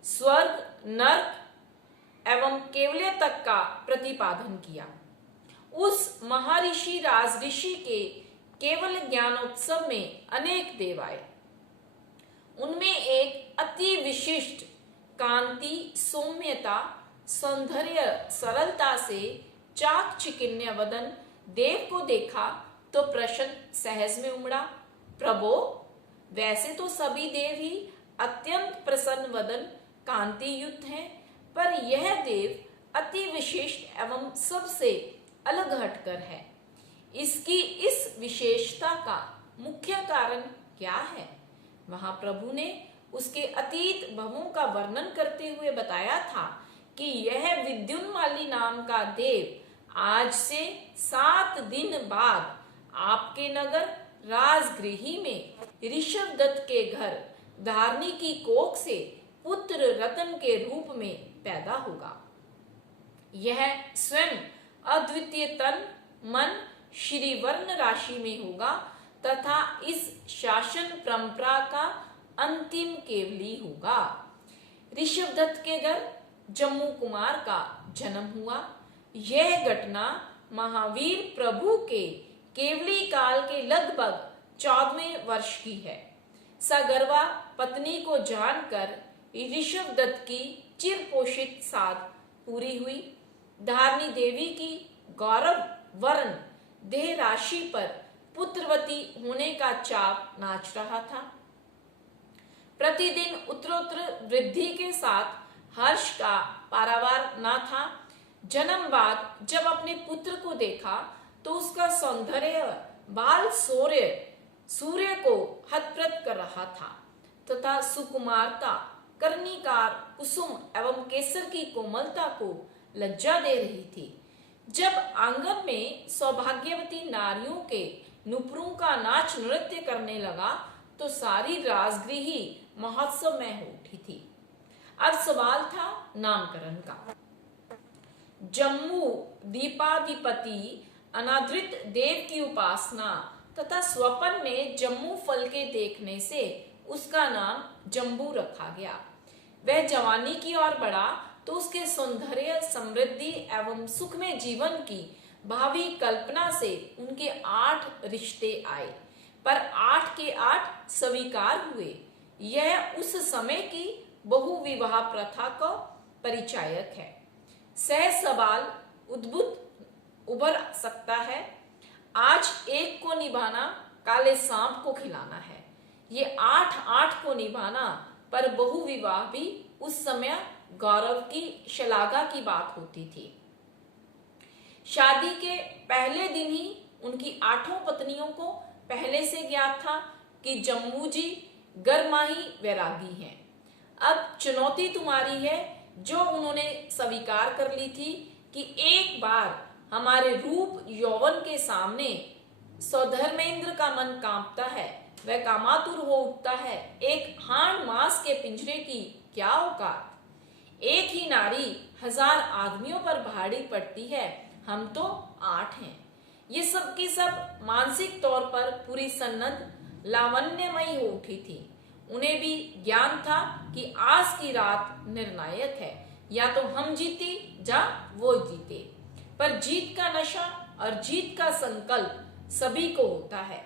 स्वर्ग, नर्क एवं केवल्य तक का प्रतिपादन किया। उस महर्षि राज ऋषि के केवल ज्ञानोत्सव में अनेक देव आए। उनमें एक अति विशिष्ट कांति, सौम्यता, सौंदर्य, सरलता से चाक चिकिन्य वदन देव को देखा तो प्रश्न सहज में उमड़ा, प्रभो, वैसे तो सभी देव ही अत्यंत प्रसन्न वदन कांति युक्त हैं, पर यह देव अति विशिष्ट एवं सबसे अलग हटकर है। इसकी इस विशेषता का मुख्य कारण क्या है? वहां प्रभु ने उसके अतीत भवों का वर्णन करते हुए बताया था कि यह विद्युन्माली नाम का देव आज से 7 दिन बाद आपके नगर राजगृही में ऋषभ दत्त के घर धारनी की कोख से पुत्र रतन के रूप में पैदा होगा। यह स्वयं अद्वितीय तन मन श्री वर्ण राशि में होगा तथा इस शासन परंपरा का अंतिम केवली होगा। ऋषभ दत्त के घर जम्मू कुमार का जन्म हुआ। यह घटना महावीर प्रभु के केवली काल के लगभग 14वें वर्ष की है। सगर्वा पत्नी को जानकर ऋषभ दत्त की चिर पोषित साध पूरी हुई। धारनी देवी की गौरव वर्ण देह राशि पर पुत्रवती होने का चाव नाच रहा था। प्रतिदिन उत्तरोत्तर वृद्धि के साथ हर्ष का पारावार न था। जन्म बाद जब अपने पुत्र को देखा तो उसका सौंदर्य बाल सूर्य को हतप्रत कर रहा था तथा सुकुमारता कर्णिकार कुसुम एवं केसर की कोमलता को लज्जा दे रही थी। जब आंगन में सौभाग्यवती नारियों के नुपुरों का नाच नृत्य करने लगा तो सारी राजगृही महोत्सव में हो उठी थी। अब सवाल था नामकरण का। जम्मू दीपाधिपति अनादृत देव की उपासना तथा स्वप्न में जम्मू फल के देखने से उसका नाम जम्बू रखा गया। वह जवानी की ओर बढ़ा तो उसके सौंदर्य, समृद्धि एवं सुख में जीवन की भावी कल्पना से उनके 8 रिश्ते आए, पर 8 के 8 स्वीकार हुए। यह उस समय की बहुविवाह प्रथा का परिचायक है। सह सवाल उभर सकता है, आज एक को निभाना काले सांप को खिलाना है। ये 8 को निभाना पर बहुविवाह भी उस समय गौरव की शलाघा की बात होती थी। शादी के पहले दिन ही उनकी 8 पत्नियों को पहले से ज्ञात था कि जम्मू जी गरमाही वैरागी हैं। अब चुनौती तुम्हारी है जो उन्होंने स्वीकार कर ली थी कि एक बार हमारे रूप यौवन के सामने सौधर्मेंद्र का मन कांपता है, वह कामातुर हो उठता है। एक हाड़ मांस के पिंजरे की क्या औकात, एक ही नारी 1000 आदमियों पर भारी पड़ती है, हम तो 8 हैं। ये सब की सब मानसिक तौर पर पूरी सन्नत लावण्यमयी हो उठी थी। उन्हें भी ज्ञान था कि आज की रात निर्णायक है, या तो हम जीते या वो जीते। पर जीत का नशा और जीत का संकल्प सभी को होता है।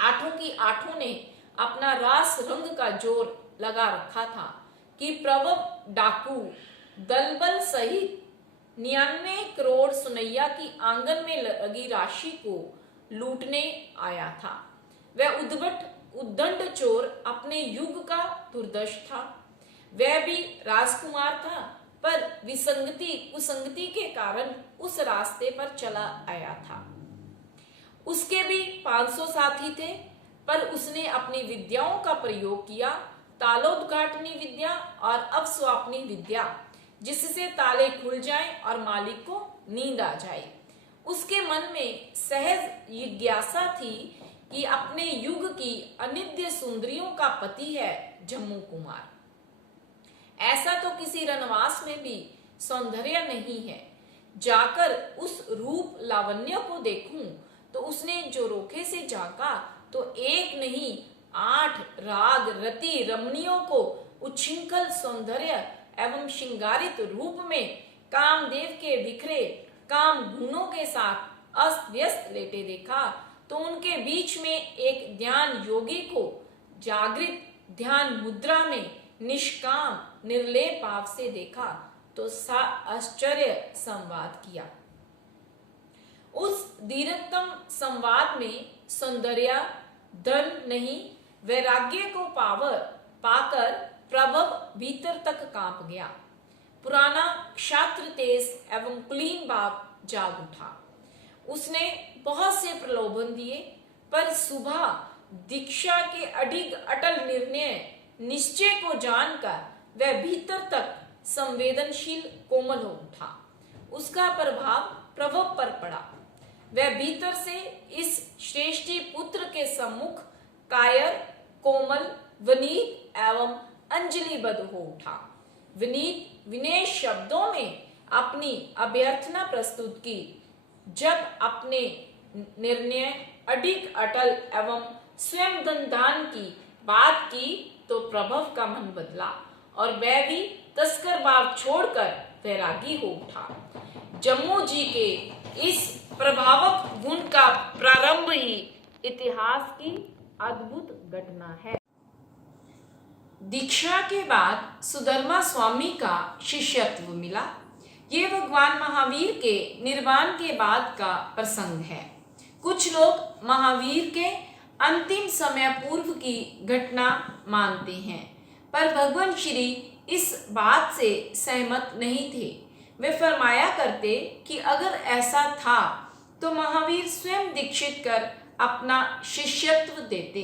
8 की 8 ने अपना रास रंग का जोर लगा रखा था कि प्रबल डाकू दलबल सहित 99 करोड़ सुनैया की आंगन में लगी राशि को लूटने आया था। वह उद्दंड चोर अपने युग का दुर्दश था। वह भी राजकुमार था, पर कुसंगति के कारण उस रास्ते पर चला आया था। उसके भी 500 साथी थे, पर उसने अपनी विद्याओं का प्रयोग किया, तालोद्घाटनी विद्या और अवस्वापनी विद्या, जिससे ताले खुल जाएं और मालिक को नींद आ जाए। उसके मन में सहज जिज्ञासा थी कि अपने युग की अनिद्य सुंदरियों का पति है जम्मू कुमार। ऐसा तो किसी रनवास में भी सौंदर्य नहीं है। जाकर उस रूप लावण्य को देखूं तो उसने जो रोखे से झांका तो एक नहीं 8 राग रति रमणियों को उच्छृंखल सौंदर्य एवं श्रृंगारित रूप में कामदेव के बिखरे काम गुणों के साथ अस्त व्यस्त लेटे देखा। तो उनके बीच में एक ध्यान योगी को जागृत ध्यान मुद्रा में निष्काम निर्लेप भाव से देखा तो आश्चर्य संवाद किया। उस दीर्घतम संवाद में सौंदर्य धन नहीं, वैराग्य को पाकर प्रभव भीतर तक कांप गया। पुराना क्षात्र तेज एवं कुलीन भाव जाग उठा। उसने बहुत से प्रलोभन दिए, पर सुबह दीक्षा के अडिग अटल निर्णय निश्चय को जानकर वह भीतर तक संवेदनशील कोमल हो उठा। उसका प्रभाव प्रभव पर पड़ा। वह भीतर से इस श्रेष्ठी पुत्र के सम्मुख कायर, कोमल, विनीत एवं अंजलिबद्ध हो उठा। विनय शब्दों में अपनी अभ्यर्थना प्रस्तुत की। जब अपने निर्णय अडिग अटल एवं स्वयं दान की बात की तो प्रभव का मन बदला और वह भी तस्कर भाव छोड़कर वैरागी हो उठा। जम्मू जी के इस प्रभावक गुण का प्रारंभ ही इतिहास की अद्भुत घटना है। दीक्षा के बाद सुधर्मा स्वामी का शिष्यत्व मिला। ये भगवान महावीर के निर्वाण के बाद का प्रसंग है। कुछ लोग महावीर के अंतिम समय पूर्व की घटना मानते हैं, पर भगवान श्री इस बात से सहमत नहीं थे। वे फरमाया करते कि अगर ऐसा था तो महावीर स्वयं दीक्षित कर अपना शिष्यत्व देते,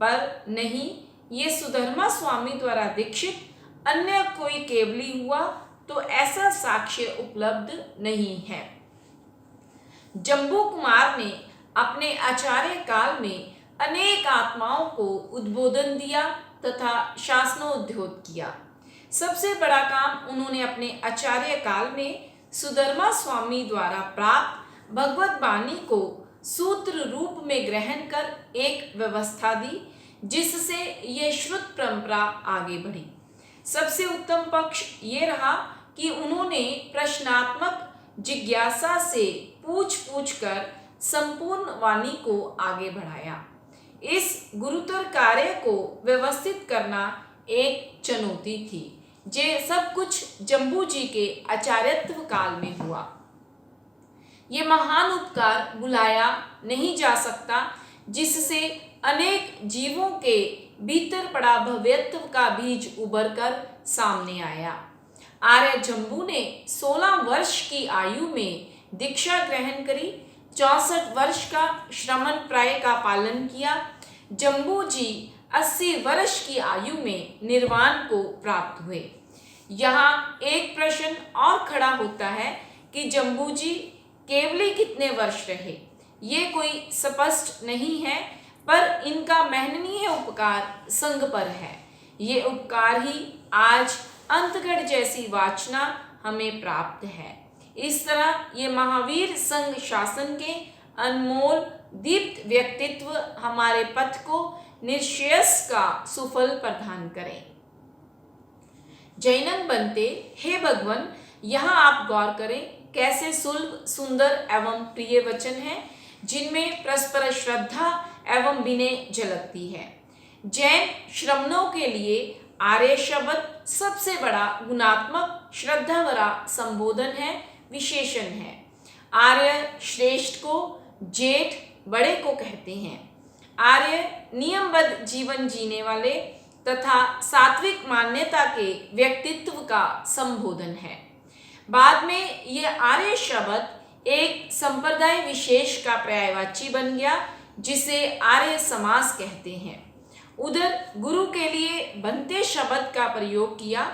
पर नहीं, ये सुधर्मा स्वामी द्वारा दीक्षित अन्य कोई केवली हुआ तो ऐसा साक्ष्य उपलब्ध नहीं है। जम्बू कुमार ने अपने आचार्य काल में अनेक आत्माओं को उद्बोधन दिया तथा शासनोद्योग किया। सबसे बड़ा काम उन्होंने अपने आचार्य काल में सुधर्मा स्वामी द्वारा प्राप्त भगवत वाणी को सूत्र रूप में ग्रहण कर एक व्यवस्था दी, जिससे ये श्रुत परंपरा आगे बढ़ी। सबसे उत्तम पक्ष ये रहा कि उन्होंने प्रश्नात्मक जिज्ञासा से पूछ कर संपूर्ण वाणी को आगे बढ़ाया। इस गुरुतर कार्य को व्यवस्थित करना एक चुनौती थी। ये सब कुछ जम्बू जी के आचार्यत्व काल में हुआ। ये महान उपकार भुलाया नहीं जा सकता, जिससे अनेक जीवों के भीतर पड़ा भव्यत्व का बीज उभर कर सामने आया। आर्य जम्बू ने 16 वर्ष की आयु में दीक्षा ग्रहण करी, 64 वर्ष का श्रमण प्राय का पालन किया। जम्बू जी 80 वर्ष की आयु में निर्वाण को प्राप्त हुए। यहाँ एक प्रश्न और खड़ा होता है कि जम्बू जी केवली कितने वर्ष रहे। ये कोई स्पष्ट नहीं है, पर इनका महनीय उपकार संघ पर है। ये उपकार ही आज अंतगढ़ जैसी वाचना हमें प्राप्त है। इस तरह ये महावीर संघ शासन के अनमोल दीप्त व्यक्तित्व हमारे पथ को निश्रेयस का सुफल प्रदान करें। जैनन बनते, हे भगवान, यहाँ आप गौर करें कैसे सुलभ, सुंदर एवं प्रिय वचन हैं, जिनमें परस्पर श्रद्धा एवं विनय झलकती है। जैन श्रमणों के लिए आर्य शब्द सबसे बड़ा गुणात्मक श्रद्धा भरा संबोधन है, विशेषण है। आर्य श्रेष्ठ को जेठ बड़े को कहते हैं। आर्य नियमबद्ध जीवन जीने वाले तथा सात्विक मान्यता के व्यक्तित्व का संबोधन है। बाद में यह आर्य शब्द एक संप्रदाय विशेष का पर्यायवाची बन गया, जिसे आर्य समाज कहते हैं। उधर गुरु के लिए बनते शब्द का प्रयोग किया।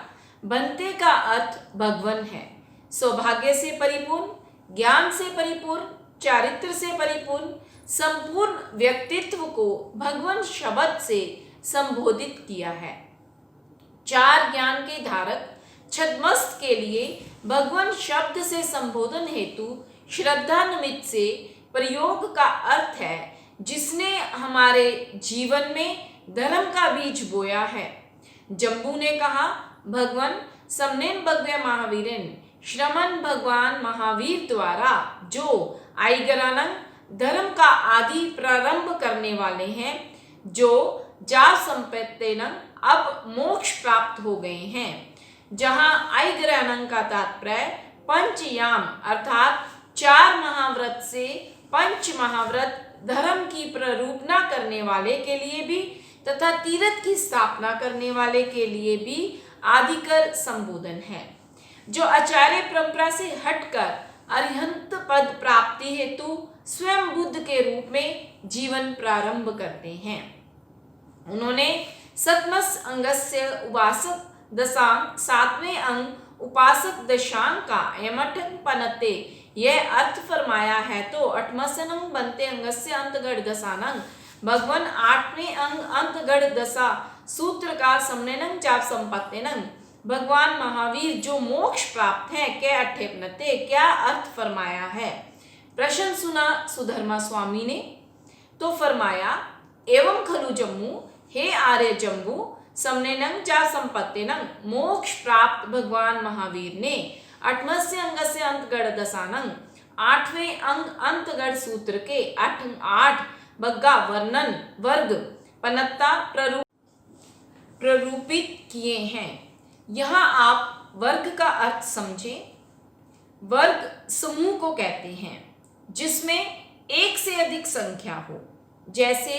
बनते का अर्थ भगवान है। सौभाग्य से परिपूर्ण, ज्ञान से परिपूर्ण, चारित्र से परिपूर्ण संपूर्ण व्यक्तित्व को भगवान शब्द से संबोधित किया है। चार ज्ञान के धारक छद्मस्त के लिए भगवान शब्द से संबोधन हेतु श्रद्धा निमित्त से प्रयोग का अर्थ है, जिसने हमारे जीवन में धर्म का बीज बोया है। जम्बू ने कहा, भगवान समनेन भगव्य महावीरन, श्रमण भगवान महावीर द्वारा जो आइगरानंग धर्म का आदि प्रारंभ करने वाले हैं, जो जा संपत्तेनंग अब मोक्ष प्राप्त हो गए हैं। जहाँ आइगरानंग का तात्पर्य पंचयाम अर्थात 4 महाव्रत से पंच महाव्रत धर्म की प्ररूपना करने वाले के लिए भी तथा तीर्थ की स्थापना करने वाले के लिए भी आदिकर संबोधन है, जो आचार्य परंपरा से हटकर अरिहंत पद प्राप्ति हेतु स्वयं बुद्ध के रूप में जीवन प्रारंभ करते हैं। उन्होंने सतमस अंगस्य उपासक दशांग 7वें अंग उपासक दशांग का यमठन पनते यह अर्थ फरमाया है, तो 8मसनंग बनते अंगस्य अंतगढ़ दशानंग भगवान 8वें अंग अंतगढ़ दशा सूत्र का समनेनंग चाप संपत्तेनंग भगवान महावीर जो मोक्ष प्राप्त है के अठेपनते क्या अर्थ फरमाया है। प्रश्न सुना सुधर्मा स्वामी ने तो फरमाया, एवं खलु जम्मू, हे आर्य जम्बू, समनेनंग चा संपत्तेनंग मोक्ष प्राप्त भगवान महावीर ने 8मस्य अंगस्य अंतगढ़ दशानंग 8वें अंग अंतगढ़ सूत्र के 8 बग्गा वर्णन वर्ग पनत्ता प्ररूपित किए हैं। यहाँ आप वर्ग का अर्थ समझें। वर्ग समूह को कहते हैं जिसमें एक से अधिक संख्या हो। जैसे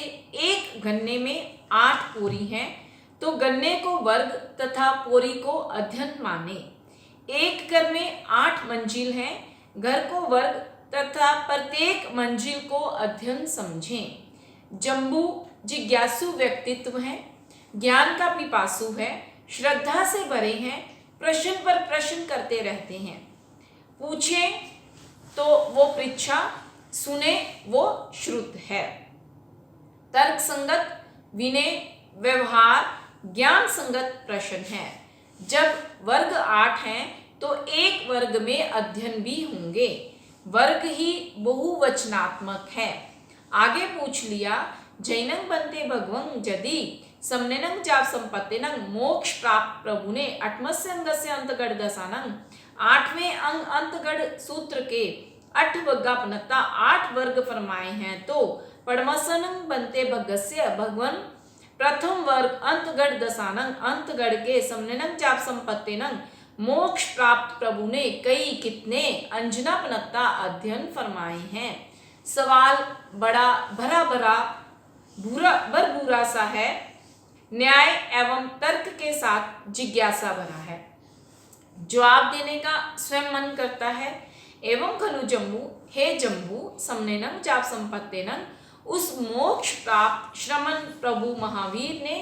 एक गन्ने में 8 पोरी हैं तो गन्ने को वर्ग तथा पोरी को अध्ययन माने। एक घर में 8 मंजिल हैं, घर को वर्ग तथा प्रत्येक मंजिल को अध्ययन समझें। जम्बू जिज्ञासु व्यक्तित्व है, ज्ञान का पिपासु है, श्रद्धा से भरे हैं, प्रश्न पर प्रश्न करते रहते हैं। पूछे तो वो पृच्छा, सुने वो श्रुत है। तर्क संगत, विनय, व्यवहार, ज्ञान संगत प्रश्न है। जब वर्ग 8 हैं तो एक वर्ग में अध्ययन भी होंगे। वर्ग ही बहुवचनात्मक है। आगे पूछ लिया, जैनंग बनते भगवं यदि समनेनं जाप संपत्तिनं मोक्ष प्राप्त प्रभु ने 8वें अंग से अंतगढ़ दसानंग 8वें अंग अंतगढ़ सूत्र के 8 वर्गापनता 8 वर्ग फरमाए हैं तो पड़मसनं बनते भगस्य भगवन प्रथम वर्ग अंतगढ़ दसानंग अंतगढ़ के समनेनं जाप संपत्तिनं मोक्ष प्राप्त प्रभु ने कई कितने अंजनापनता अध्ययन फरमाए हैं। सवाल बड़ा भरा भरा बुरा सा है, न्याय एवं तर्क के साथ जिज्ञासा भरा है। जवाब देने का स्वयं मन करता है। एवं खलु जम्बू, हे जम्बू समनेनं जाप संपत्तिनं उस मोक्ष प्राप्त श्रमण प्रभु महावीर ने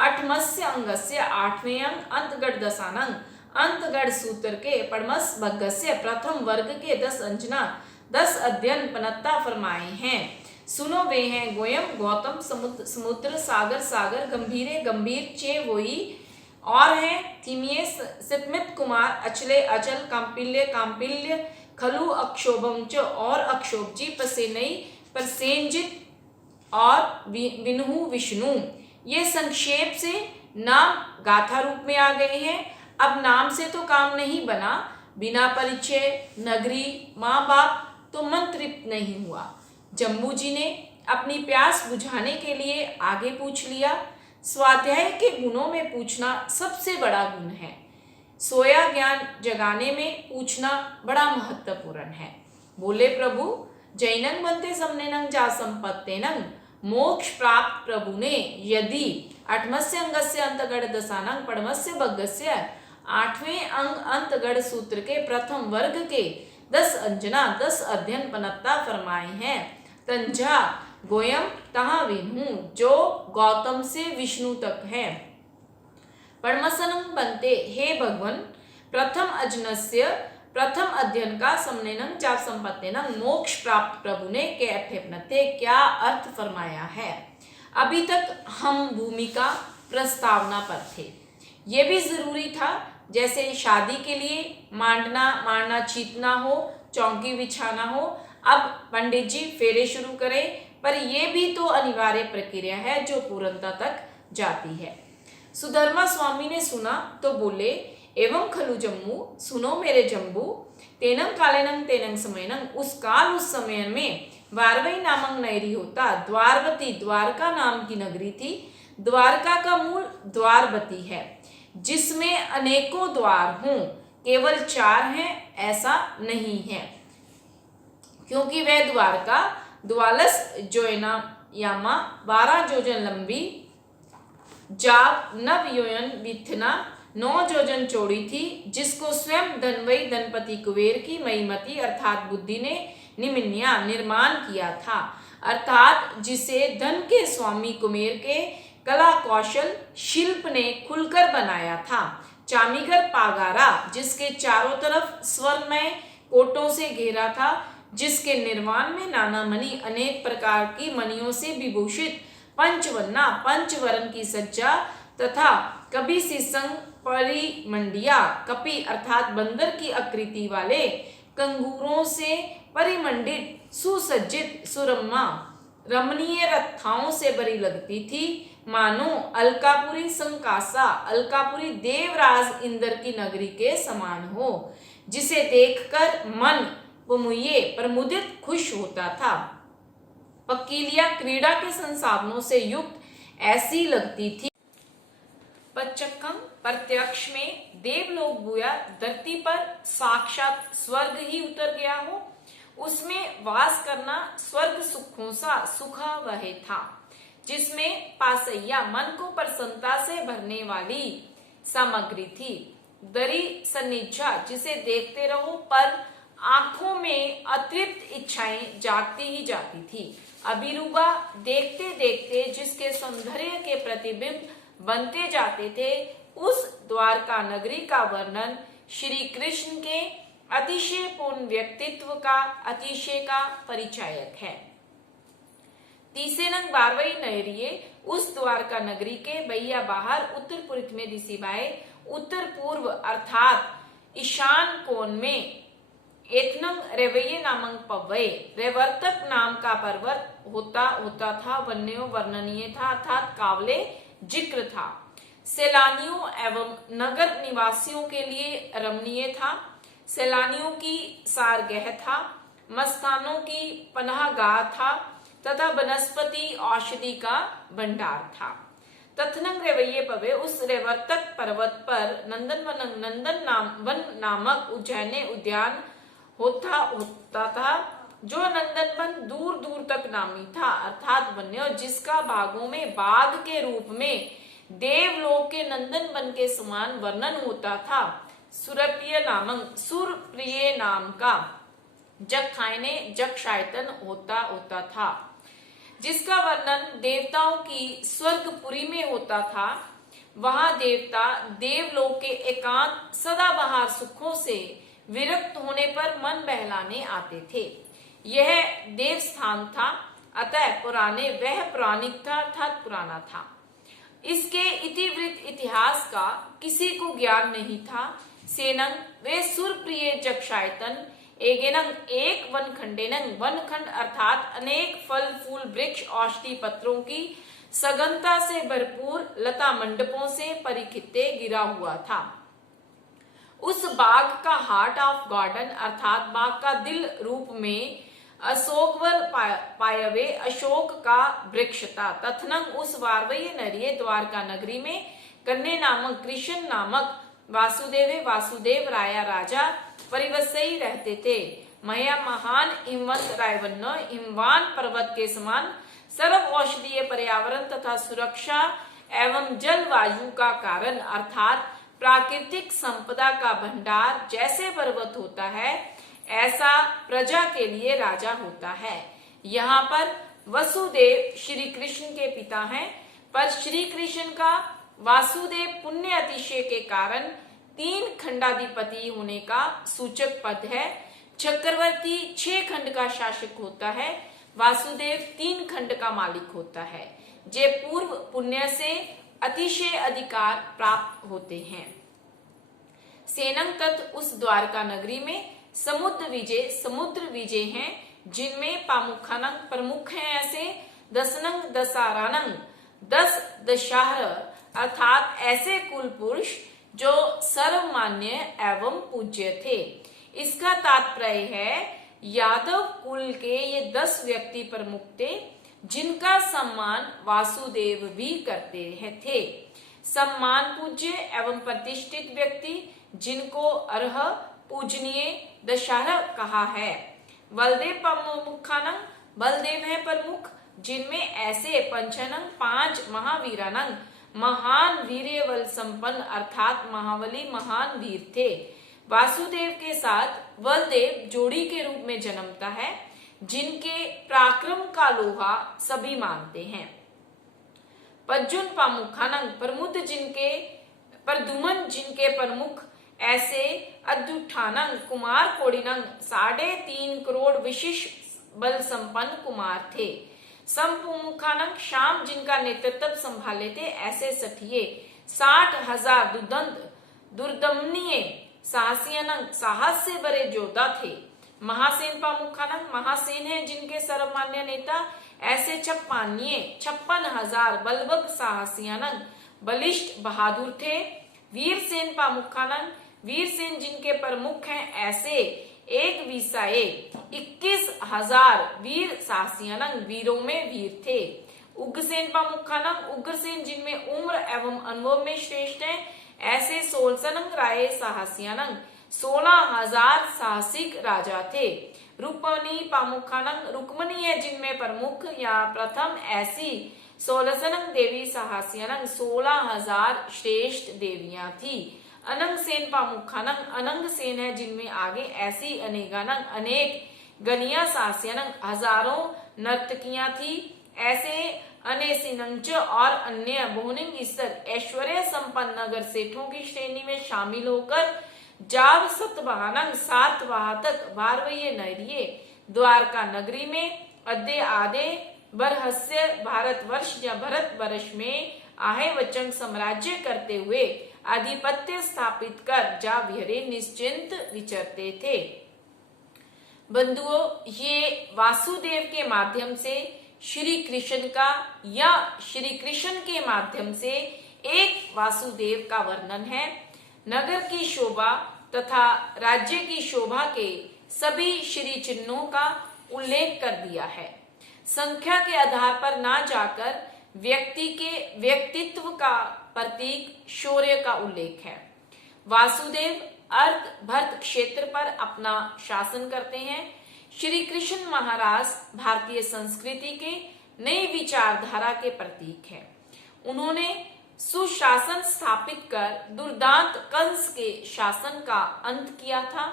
8मस्य अंगस्य 8वें अंग अंतगढ़ दसानंग अंतगढ़ सूत्र के पड़मस भगस्य प्रथम वर्ग के 10 अंजना 10 अध्ययन पनत्ता फरमाए हैं। सुनो वे हैं गोयम गौतम समुद्र सागर सागर गंभीरे गंभीर चे वोई और हैं थिमिये सितमित कुमार अचले अचल कांपिल्य कांपिल्य खलु अक्षोभम च और अक्षोभजी पसेनई परसेनजित और विनु विष्णु। ये संक्षेप से नाम गाथा रूप में आ गए हैं। अब नाम से तो काम नहीं बना, बिना परिचय नगरी माँ बाप तो मन तृप्त नहीं हुआ। जम्बू जी ने अपनी प्यास बुझाने के लिए आगे पूछ लिया। स्वाध्याय के गुणों में पूछना सबसे बड़ा गुण है। सोया ज्ञान जगाने में पूछना बड़ा महत्वपूर्ण है। बोले प्रभु, जैनंग बनते समनेनं जा संपत्तेनं मोक्ष प्राप्त प्रभु ने यदि 8मस्य अंगस्य अंतगढ़ दसानंग पड़मस्य भगस्य 8वें अंग अंतगढ़ सूत्र के प्रथम वर्ग के 10 अंजना 10 अध्ययन पनत्ता फरमाए हैं। तंजा गोयम तहा विनु जो गौतम से विष्णु तक है। पड़मसनं बनते, हे भगवन प्रथम अजनस्य प्रथम अध्ययन का समनेनं जाप संपत्तिनं मोक्ष प्राप्त प्रभु ने के अठेपनते क्या अर्थ फरमाया है। अभी तक हम भूमिका प्रस्तावना पर थे। ये भी जरूरी था जैसे शादी के लिए मांडना चीतना हो, चौकी बिछाना हो। अब पंडित जी फेरे शुरू करें, पर यह भी तो अनिवार्य प्रक्रिया है जो पूर्णता तक जाती है। सुधर्मा स्वामी ने सुना तो बोले, एवं खलु जम्मू सुनो मेरे जम्बू तेनंग कालेनंग तेनंग समयनंग उस काल उस समय में वारवई नामक नगरी होता। द्वारवती द्वारका नाम की नगरी थी। द्वारका का मूल द्वारवती है जिसमें अनेकों द्वार हों, केवल 4 हैं ऐसा नहीं है, क्योंकि वह द्वारका द्वालस जोयना यामा 12 जोजन लंबी जाप 9 योजन विथना 9 जोजन चौड़ी थी, जिसको स्वयं धनवई धनपति कुबेर की मईमती अर्थात बुद्धि ने निमिन्या निर्माण किया था, अर्थात जिसे धन के स्वामी कुबेर के कला कौशल शिल्प ने खुलकर बनाया था। चामीगर पागारा जिसके चारों तरफ स्वर्णमय कोटों से घेरा था, जिसके निर्माण में नाना मणि अनेक प्रकार की मणियों से विभूषित पंचवन्ना पंचवर्ण की सज्जा तथा कभी सीसंग परिमंडिया कपि अर्थात बंदर की आकृति वाले कंगूरों से परिमंडित सुसज्जित सुरम्मा रमणीय रथाओं से भरी लगती थी, मानो अलकापुरी संकासा अलकापुरी देवराज इंद्र की नगरी के समान हो, जिसे देखकर मन मुये प्रमुदित खुश होता था। पकीलिया क्रीड़ा के संसाधनों से युक्त ऐसी लगती थी। प्रत्यक्षं प्रत्यक्ष में देवलोक बुया धरती पर साक्षात स्वर्ग ही उतर गया हो, उसमें वास करना स्वर्ग सुखों सा सुखा वह था, जिसमें पासैया मन को प्रसन्नता से भरने वाली सामग्री थी। दरी सन्निचा जिसे देखते रहो पर आंखों में अतृप्त इच्छाएं जागती ही जाती थी। अभिरूबा देखते देखते जिसके सौंदर्य के प्रतिबिंब बनते जाते थे, उस द्वारका नगरी का वर्णन श्री कृष्ण के अतिशयपूर्ण व्यक्तित्व का अतिशय का परिचायक है। तीसरे नंग 12वीं नहरिये उस द्वारका नगरी के बैया बाहर उत्तर पूर्व में दिशिबाए उत्तर पूर्व अर्थात ईशान कोण में एथनंग रेवये नामक पव्वय रेवर्तक नाम का पर्वत होता था, वन्यो वर्णनीय था अर्थात कावले जिक्र था, सैलानियों एवं नगर निवासियों के लिए रमणीय था, सैलानियों की सारगह था, मस्तानों की पनाहगाह था तथा वनस्पति औषधि का भंडार था। तथनंग रेवये पवे उस रेवर्तक पर्वत पर नंदन नामक उज्जैने उद्यान होता था, जो नंदनवन दूर दूर तक नामी था अर्थात वन्य, जिसका बागों में बाग के रूप में देवलोक के नंदनवन के समान वर्णन होता था। सुरप्रिय नाम का जग खाने जग शायतन होता था, जिसका वर्णन देवताओं की स्वर्गपुरी में होता था। वहां देवता देवलोक के एकांत सदाबहार सुखों से विरक्त होने पर मन बहलाने आते थे। यह देव स्थान था, अतः वह पौराणिक था अर्थात पुराना था। इसके इतिवृत्त इतिहास का किसी को ज्ञान नहीं था। सेनंग वे सुरप्रिय जक्षायतन एगेनंग एक वनखंडेनंग वनखंड अर्थात अनेक फल फूल वृक्ष औषधि पत्रों की सघनता से भरपूर लता मंडपों से परिखिते गिरा हुआ था। उस बाग का हार्ट ऑफ गार्डन अर्थात बाग का दिल रूप में अशोकवर पायवे अशोक का वृक्ष था। तथनंग उस 12वीं नहरिये द्वारका नगरी में कन्ने नामक कृष्ण नामक वासुदेव राया राजा परिवसई रहते थे। मया महान हिमवंत रायवन्न हिमवान पर्वत के समान सर्व औषधीय पर्यावरण तथा सुरक्षा एवं जलवायु का कारण अर्थात प्राकृतिक संपदा का भंडार जैसे पर्वत होता है, ऐसा प्रजा के लिए राजा होता है। यहाँ पर वसुदेव श्री कृष्ण के पिता हैं, पर श्री कृष्ण का वासुदेव पुण्य अतिशय के कारण 3 खंडाधिपति होने का सूचक पद है। चक्रवर्ती 6 खंड का शासक होता है, वासुदेव 3 खंड का मालिक होता है, जे पूर्व पुण्य से अतिशय अधिकार प्राप्त होते हैं। सेनंग तत् उस द्वारका नगरी में समुद्र विजय हैं, जिनमें पामुखानंग प्रमुख हैं ऐसे दसनंग दसारानंग 10 दशहर अर्थात ऐसे कुल पुरुष जो सर्वमान्य एवं पूज्य थे। इसका तात्पर्य है यादव कुल के ये 10 व्यक्ति प्रमुख थे, जिनका सम्मान वासुदेव भी करते थे। सम्मान पूज्य एवं प्रतिष्ठित व्यक्ति जिनको अर्ह पूजनीय दशहरा कहा है। बलदेव प्रमुखानंग बलदेव है प्रमुख, जिनमें ऐसे पंचनंग 5 महावीरानंग महान वीर्यबल संपन्न अर्थात महाबली महान वीर थे। वासुदेव के साथ बलदेव जोड़ी के रूप में जन्मता है, जिनके पराक्रम का लोहा सभी मानते हैं। पज्जुन पामुखानंग प्रदुमन जिनके प्रमुख ऐसे अद्युठानंग कुमार कोडिनंग 3.5 करोड़ विशिष्ट बल संपन्न कुमार थे। संपुमुखानंग शाम जिनका नेतृत्व संभाले थे ऐसे सठिये 60,000 दुर्दमनीय साहसियानंग साहस से बड़े योद्धा थे। महासेन पामुखानंग महासेन है जिनके सर्वमान्य नेता ऐसे 56,000 बलबग साहसियानंग बलिष्ठ बहादुर थे। वीरसेन पामुखानंग वीरसेन जिनके प्रमुख हैं ऐसे 21,000 वीर साहसियानंग वीरों में वीर थे। उग्रसेन पामुखानंग उग्रसेन जिनमें उम्र एवं अनुभव में श्रेष्ठ हैं, ऐसे सोलसनंग राय साहसियानंग 16,000 साहसिक राजा थे। रुक्मणी पामुखानंग रुक्मणी है जिनमें प्रमुख या प्रथम, ऐसी सोलसनंग देवी साहसियानंग 16,000 श्रेष्ठ देवियां थी। अनंग सेन पामुखानंग अनंग सेन है जिनमें आगे, ऐसी अनेगानंग अनेक गनिया साहसियानंग हजारों नर्तकियां थी, ऐसे अनेसिनंच और अन्य बहुनिंग स्तर ऐश्वर्य संपन्न नगर सेठों की श्रेणी में शामिल होकर जाव सतवाहनंग सातवाहतक भारवय नरिये द्वारका नगरी में अद्य आदे बरहस्य भारतवर्ष या भरत वर्ष में आहे वचन साम्राज्य करते हुए आधिपत्य स्थापित कर जा विहरे निश्चिंत विचरते थे। बंधुओं, ये वासुदेव के माध्यम से श्री कृष्ण का या श्री कृष्ण के माध्यम से एक वासुदेव का वर्णन है। नगर की शोभा तथा राज्य की शोभा के सभी श्री चिन्हों का उल्लेख कर दिया है। संख्या के आधार पर ना जाकर व्यक्ति के व्यक्तित्व का प्रतीक शौर्य का उल्लेख है। वासुदेव अर्क भरत क्षेत्र पर अपना शासन करते हैं। श्री कृष्ण महाराज भारतीय संस्कृति के नई विचारधारा के प्रतीक हैं। उन्होंने सुशासन स्थापित कर दुर्दांत कंस के शासन का अंत किया था।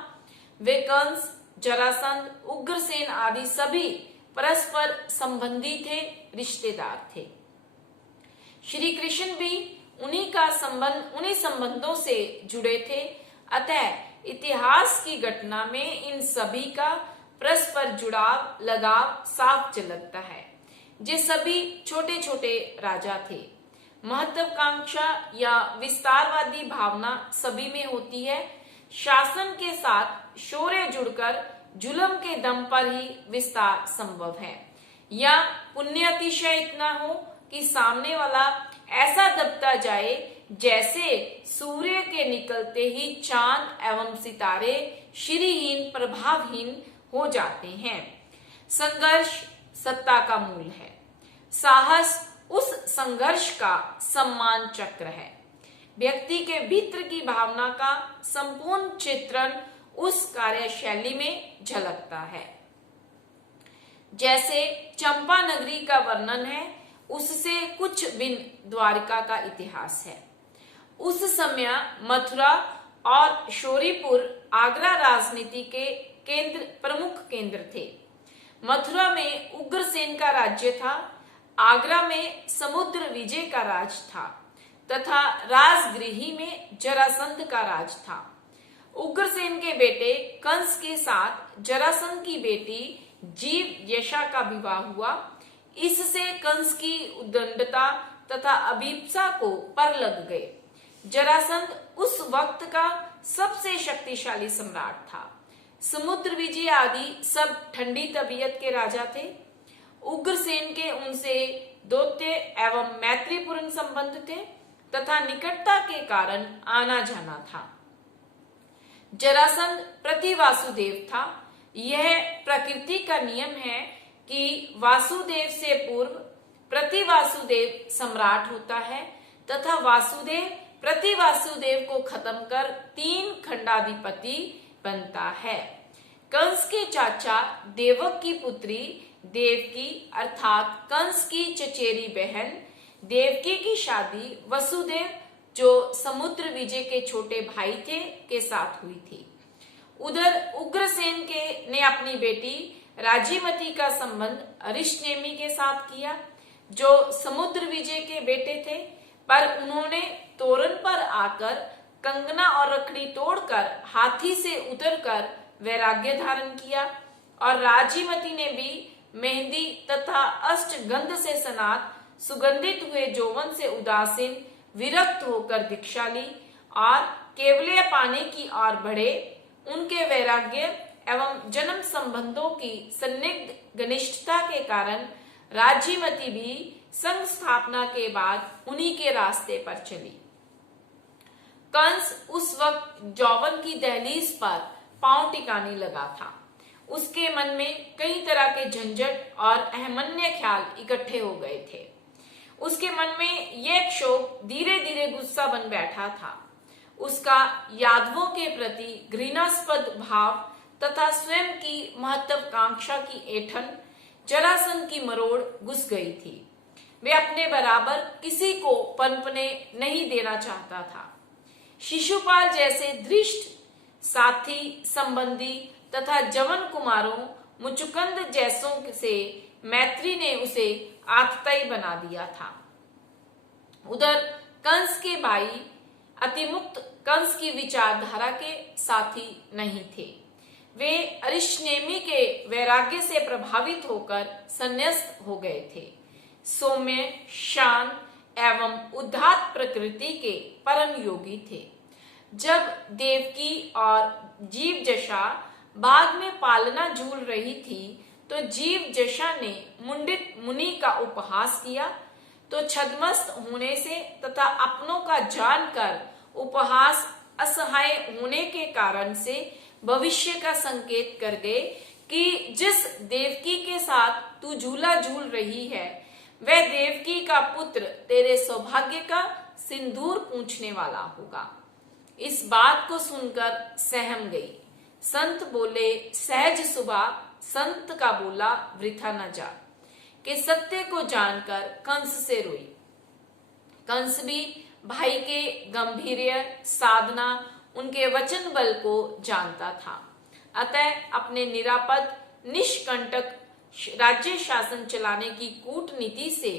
वे कंस, जरासंध, उग्रसेन आदि सभी परस्पर संबंधी थे, रिश्तेदार थे। श्री कृष्ण भी उन्हीं संबंधों से जुड़े थे। अतः इतिहास की घटना में इन सभी का परस्पर जुड़ाव लगाव साफ झलकता है। ये सभी छोटे छोटे राजा थे। महत्वाकांक्षा या विस्तारवादी भावना सभी में होती है। शासन के साथ शौर्य जुड़कर जुल्म के दम पर ही विस्तार संभव है, या पुण्य अतिशय इतना हो कि सामने वाला ऐसा दबता जाए जैसे सूर्य के निकलते ही चांद एवं सितारे श्रीहीन प्रभावहीन हो जाते हैं। संघर्ष सत्ता का मूल है। साहस उस संघर्ष का सम्मान चक्र है। व्यक्ति के भीतर की भावना का संपूर्ण चित्रण उस कार्यशैली में झलकता है। जैसे चंपा नगरी का वर्णन है, उससे कुछ भिन्न द्वारिका का इतिहास है। उस समय मथुरा और शोरीपुर आगरा राजनीति के प्रमुख केंद्र थे। मथुरा में उग्रसेन का राज्य था, आगरा में समुद्र विजय का राज था तथा राजगृही में जरासंध का राज था। उग्रसेन के बेटे कंस के साथ जरासंध की बेटी जीव यशा का विवाह हुआ। इससे कंस की उद्दंडता तथा अभिप्सा को पर लग गए। जरासंध उस वक्त का सबसे शक्तिशाली सम्राट था। समुद्र विजय आदि सब ठंडी तबीयत के राजा थे। उग्रसेन के उनसे दौत्य एवं मैत्रीपूर्ण संबंध थे तथा निकटता के कारण आना जाना था। जरासंध प्रतिवासुदेव था। यह प्रकृति का नियम है कि वासुदेव से पूर्व प्रतिवासुदेव सम्राट होता है तथा वासुदेव प्रतिवासुदेव को खत्म कर 3 खंडाधिपति बनता है। कंस के चाचा देवक की पुत्री देवकी अर्थात कंस की चचेरी बहन देवकी की शादी वसुदेव, जो समुद्र विजय के छोटे भाई थे, के साथ हुई थी। उधर उग्रसेन ने अपनी बेटी राजीमती का संबंध अरिष्टनेमी के साथ किया, जो समुद्र विजय के बेटे थे, पर उन्होंने तोरण पर आकर कंगना और रखड़ी तोड़कर हाथी से उतरकर वैराग्य धारण किया और राजीमती ने भी मेहंदी तथा अष्टगंध से स्नात सुगंधित हुए यौवन से उदासीन विरक्त होकर दीक्षा ली और केवल्य पाने की ओर बढ़े। उनके वैराग्य एवं जन्म संबंधों की सन्निग्ध घनिष्ठता के कारण राजीमती भी संघ स्थापना के बाद उन्हीं के रास्ते पर चली। कंस उस वक्त यौवन की दहलीज पर पांव टिकाने लगा था। उसके मन में कई तरह के झंझट और अहमन्य ख्याल इकट्ठे हो गए थे। उसके मन में यह क्षोभ धीरे धीरे गुस्सा बन बैठा था। उसका यादवों के प्रति घृणास्पद भाव तथा स्वयं की महत्वाकांक्षा की ऐंठन जरासंध की मरोड़ घुस गई थी। वे अपने बराबर किसी को पनपने नहीं देना चाहता था। शिशुपाल जैसे धृष्ट साथी संबंधी तथा जवन कुमारों मुचुकंद जैसों से मैत्री ने उसे आतताई बना दिया था। उधर कंस के भाई अतिमुक्त कंस की विचारधारा के साथी नहीं थे। वे अरिष्टेमी के वैराग्य से प्रभावित होकर संन्यस्त हो गए थे। सौम्य, शांत एवं उदात्त प्रकृति के परम योगी थे। जब देवकी और जीव जशा बाग में पालना झूल रही थी तो जीव जशा ने मुंडित मुनि का उपहास किया, तो छद्मस्त होने से तथा अपनों का जानकर उपहास असहाय होने के कारण से भविष्य का संकेत कर गए कि जिस देवकी के साथ तू झूला झूल रही है वह देवकी का पुत्र तेरे सौभाग्य का सिंदूर पूछने वाला होगा। इस बात को सुनकर सहम गई। संत बोले, सहज सुबह संत का बोला वृथा न जा, कि सत्य को जानकर कंस से रोई। कंस भी भाई के गंभीर्य, साधना, उनके वचन बल को जानता था। अतः अपने निरापद निष्कंटक राज्य शासन चलाने की कूटनीति से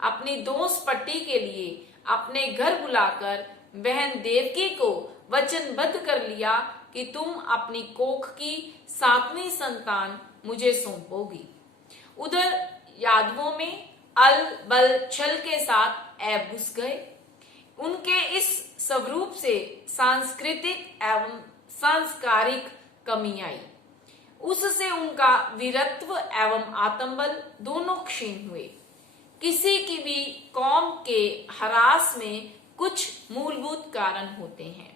अपनी दोष पट्टी के लिए अपने घर बुलाकर बहन देवकी को वचनबद्ध कर लिया कि तुम अपनी कोख की 7वीं संतान मुझे सौंपोगी। उधर यादवों में अल बल छल के साथ ऐब घुस गए। उनके इस स्वरूप से सांस्कृतिक एवं सांस्कारिक कमी आई। उससे उनका वीरत्व एवं आत्मबल दोनों क्षीण हुए। किसी की भी कौम के ह्रास में कुछ मूलभूत कारण होते हैं।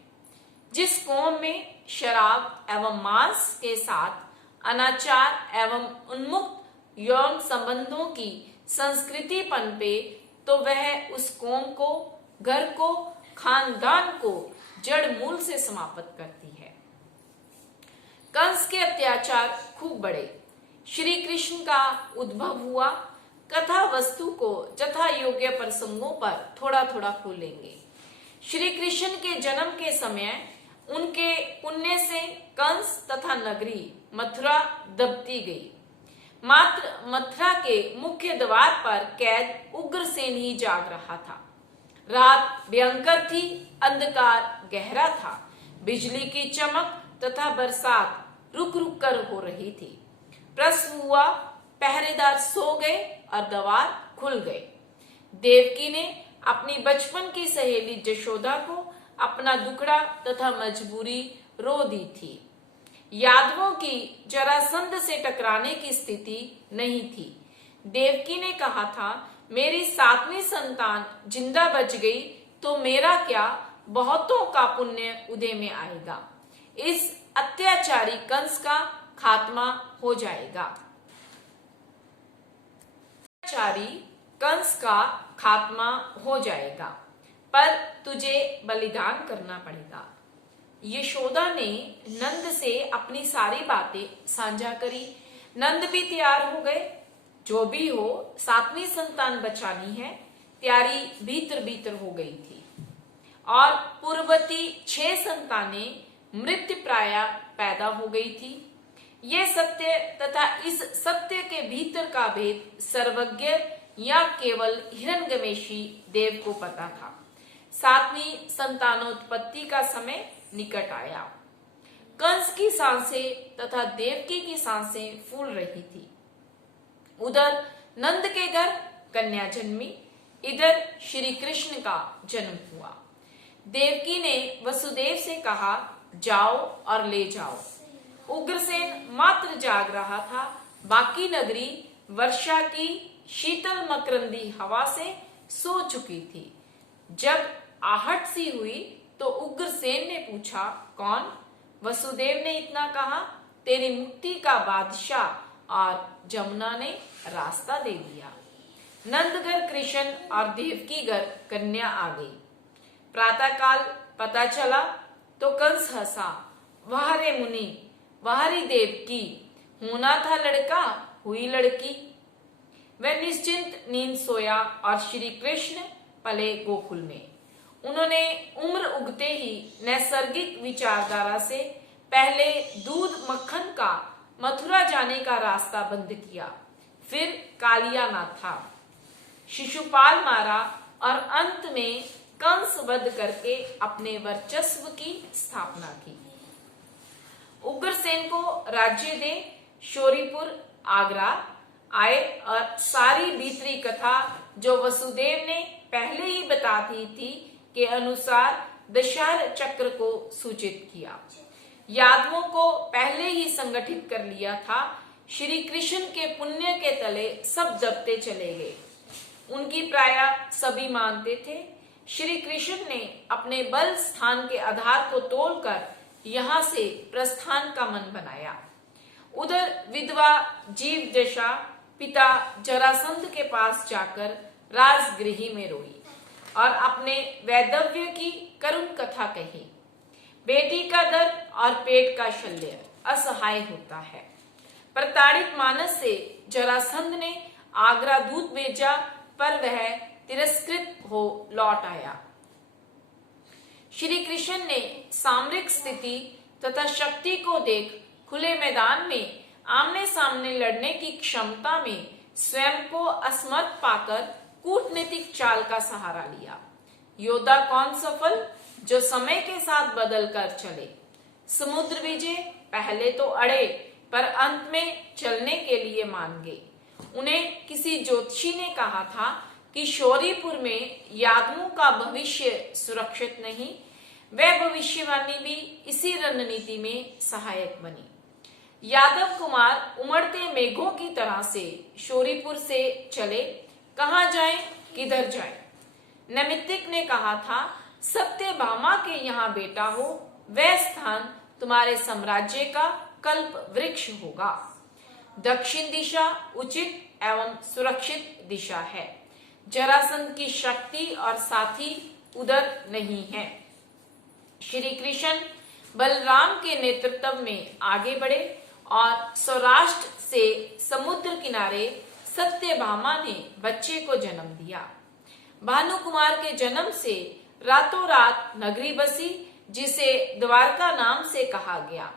जिस कौम में शराब एवं मांस के साथ अनाचार एवं उन्मुक्त यौन संबंधों की संस्कृति पनपे तो वह उस कौम को, घर को, खानदान को जड़ मूल से समाप्त करती है। कंस के अत्याचार खूब बढ़े। श्री कृष्ण का उद्भव हुआ। कथा वस्तु को जथा योग्य प्रसंगों पर थोड़ा थोड़ा खोलेंगे। श्री कृष्ण के जन्म के समय उनके पुण्य से कंस तथा नगरी मथुरा दबती गई। मात्र मथुरा के मुख्य द्वार पर कैद उग्रसेन ही जाग रहा था। रात भयंकर थी, अंधकार गहरा था। बिजली की चमक तथा बरसात रुक रुक कर हो रही थी। प्रसव हुआ, पहरेदार सो गए और द्वार खुल गए। देवकी ने अपनी बचपन की सहेली जशोदा को अपना दुखड़ा तथा मजबूरी रो दी थी। यादवों की जरासंध से टकराने की स्थिति नहीं थी। देवकी ने कहा था, मेरी 7वीं संतान जिंदा बच गई तो मेरा क्या, बहुतों का पुण्य उदय में आएगा। इस अत्याचारी कंस का खात्मा हो जाएगा। अत्याचारी कंस का खात्मा हो जाएगा, पर तुझे बलिदान करना पड़ेगा। यशोदा ने नंद से अपनी सारी बातें साझा करी। नंद भी तैयार हो गए। जो भी हो, 7वीं संतान बचानी है। तैयारी भीतर भीतर हो गई थी और पूर्ववती 6 संतानें मृत्यु प्राय पैदा हो गई थी। यह सत्य तथा इस सत्य के भीतर का भेद सर्वज्ञ या केवल हिरण्यगमेशी देव को पता था। 7वीं संतानोत्पत्ति का समय निकट आया। कंस की सांसें तथा देवकी की सांसें फूल रही थी। उधर नंद के घर कन्या जन्मी, इधर श्री कृष्ण का जन्म हुआ। देवकी ने वसुदेव से कहा, जाओ और ले जाओ। उग्रसेन मात्र जाग रहा था। बाकी नगरी वर्षा की शीतल मकरंदी हवा से सो चुकी थी। जब आहट सी हुई तो उग्रसेन ने पूछा, कौन? वसुदेव ने इतना कहा, तेरी मुक्ति का बादशाह और जमुना ने रास्ता दे दिया। नंदघर कृष्ण और देवकी घर कन्या आ गई। प्रातःकाल पता चला तो कंस हंसा, वाह रे मुनि, वाह रे देवकी, होना था लड़का हुई लड़की। वह निश्चिंत नींद सोया और श्री कृष्ण पले गोकुल में। उन्होंने उम्र उगते ही नैसर्गिक विचारधारा से पहले दूध मक्खन का मथुरा जाने का रास्ता बंद किया, फिर कालिया नाथ था, शिशुपाल मारा और अंत में कंस वध करके अपने वर्चस्व की स्थापना की। उग्रसेन को राज्य दे शोरीपुर आगरा आए और सारी भीतरी कथा जो वसुदेव ने पहले ही बता दी थी के अनुसार दशहरा चक्र को सूचित किया। यादवों को पहले ही संगठित कर लिया था। श्री कृष्ण के पुण्य के तले सब दबते चले गए। उनकी प्राय सभी मानते थे। श्री कृष्ण ने अपने बल स्थान के आधार को तोड़कर यहाँ से प्रस्थान का मन बनाया। उधर विधवा जीव दशा पिता जरासंध के पास जाकर राजगृह में रोई और अपने वैधव्य की करुण कथा कही। बेटी का दर्द और पेट का शल्य असहाय होता है। प्रताड़ित मानस से जरासंध ने आगरा दूत भेजा, पर वह तिरस्कृत हो लौट आया। श्री कृष्ण ने सामरिक स्थिति तथा शक्ति को देख खुले मैदान में आमने सामने लड़ने की क्षमता में स्वयं को असमर्थ पाकर कूटनीतिक चाल का सहारा लिया। योद्धा कौन सफल, जो समय के साथ बदल कर चले। समुद्र विजय पहले तो अड़े पर अंत में चलने के लिए मान गए। उन्हें किसी ज्योतिषी ने कहा था कि शौरीपुर में यादवों का भविष्य सुरक्षित नहीं। वह भविष्यवाणी भी इसी रणनीति में सहायक बनी। यादव कुमार उमड़ते मेघों की तरह से शौरीपुर से चले, कहाँ जाएं, किधर जाएं। नैमित्तिक ने कहा था, सत्यभामा के यहाँ बेटा हो, वह स्थान तुम्हारे साम्राज्य का कल्प वृक्ष होगा। दक्षिण दिशा उचित एवं सुरक्षित दिशा है। जरासंध की शक्ति और साथी उधर नहीं है। श्री कृष्ण बलराम के नेतृत्व में आगे बढ़े और सौराष्ट्र से समुद्र किनारे सत्यभामा ने बच्चे को जन्म दिया। भानुकुमार के जन्म से रातों रात नगरी बसी, जिसे द्वारका नाम से कहा गया।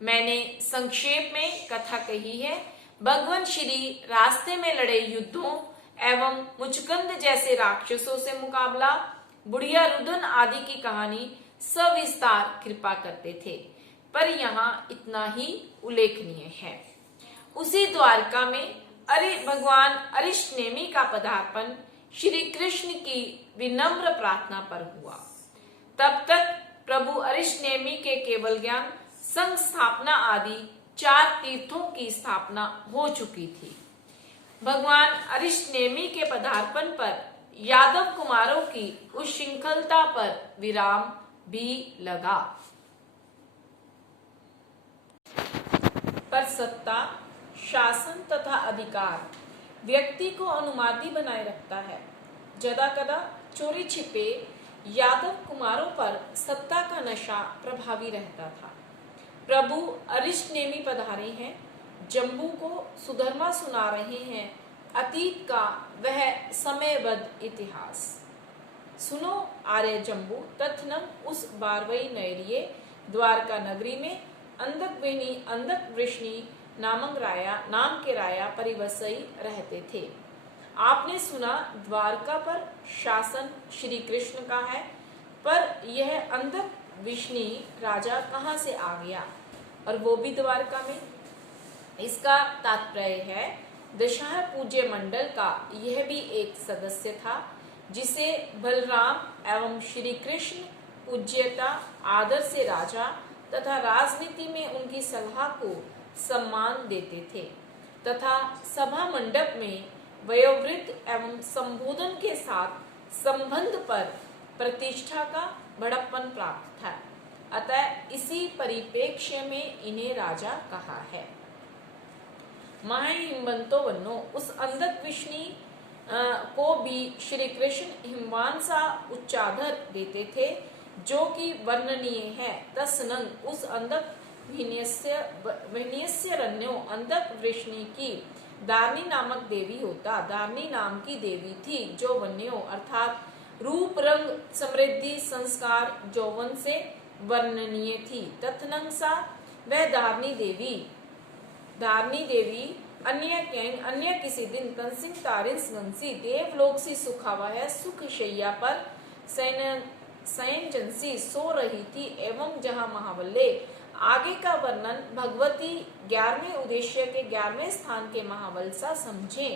मैंने संक्षेप में कथा कही है। भगवान श्री रास्ते में लड़े युद्धों एवं मुचकंद जैसे राक्षसों से मुकाबला, बुढ़िया रुदन आदि की कहानी सविस्तार कृपा करते थे, पर यहाँ इतना ही उल्लेखनीय है। उसी द्वारका में भगवान अरिष्टनेमी का पदार्पण श्री कृष्ण की विनम्र प्रार्थना पर हुआ। तब तक प्रभु अरिष्टनेमी के केवल ज्ञान, संघ स्थापना आदि 4 तीर्थों की स्थापना हो चुकी थी। भगवान अरिष्टनेमी के पदार्पण पर यादव कुमारों की उच्छृंखलता पर विराम भी लगा। पर सत्ता, शासन तथा अधिकार व्यक्ति को अनुमादी बनाए रखता है। जदा कदा चोरी छिपे यादव कुमारों पर सत्ता का नशा प्रभावी रहता था। प्रभु अरिष्टनेमी पधारे हैं, जम्बू को सुधर्मा सुना रहे हैं अतीत का वह समयबद्ध इतिहास। सुनो आर्य जम्बू, तथनम उस 12वीं नैरिये द्वारका नगरी में अंधक वृष्णि नाम के राया परिवसई रहते थे। आपने सुना द्वारका पर शासन श्री कृष्ण का है, पर यह अंधक विष्णु राजा कहाँ से आ गया, और वो भी द्वारका में? इसका तात्पर्य है दशहरा पूज्य मंडल का यह भी एक सदस्य था, जिसे बलराम एवं श्री कृष्ण पूज्यता आदर से राजा तथा राजनीति में उनकी सलाह को सम्मान देते थे, तथा सभा मंडप में वयोवृद्ध एवं संबोधन के साथ संबंध पर प्रतिष्ठा का बड़प्पन प्राप्त था। अतः इसी परिप्रेक्ष्य में इन्हें राजा कहा है। महाहिमवंतो वन्नो, उस अंधकविष्णी को भी श्री कृष्ण हिमवान सा उच्चाधर देते थे, जो कि वर्णनीय है। तस्नंग, उस अंधक विन्यस्य रण्यो, अंधक वृष्णि की दारनी नामक देवी होता। दारनी नाम की देवी थी, जो वन्यो अर्थात रूप रंग समृद्धि संस्कार यौवन से वर्णनीय थी। तथनंग सा, वह दारनी देवी अन्य किसी दिन तंसिंग तारिंस गंसी, देवलोक सी सुखावा है, सुख शैया पर शयन जंसी सो रही थी। एवं जहाँ महावल्ले, आगे का वर्णन भगवती 11वें उद्देश्य के 11वें स्थान के महावल-सा समझे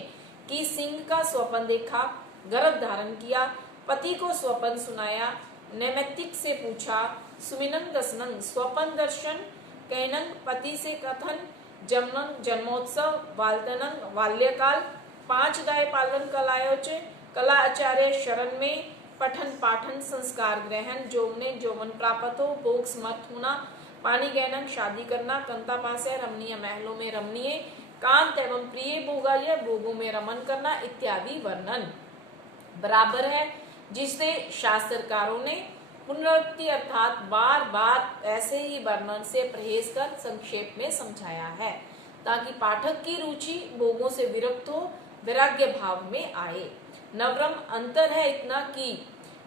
कि सिंह का स्वप्न देखा, गर्भ धारण किया, पति को स्वप्न सुनाया, नैमित्तिक से पूछा, सुमिनंग दसनंग, स्वप्न दर्शन, कैनंग, पति से कथन, जमनंग, जन्मोत्सव, वाल्तनंग, बाल्यकाल, 5 गाय पालन कलायोचे, कला आचार्य शरण में, पठन पाठन, संस्कार ग्रहण, जौवन प्राप्त हो, भोग समर्थ होना, पानी गहनंग, शादी करना, कंता पासे, रमणीय महलों में रमणीय, कांत एवं प्रिय भोगाय, भोगों में रमन करना इत्यादि वर्णन बराबर है, जिससे शास्त्रकारों ने पुनरुक्ति अर्थात बार बार ऐसे ही वर्णन से परहेज कर संक्षेप में समझाया है, ताकि पाठक की रुचि भोगों से विरक्त हो, वैराग्य भाव में आए। नवरम अंतर है इतना कि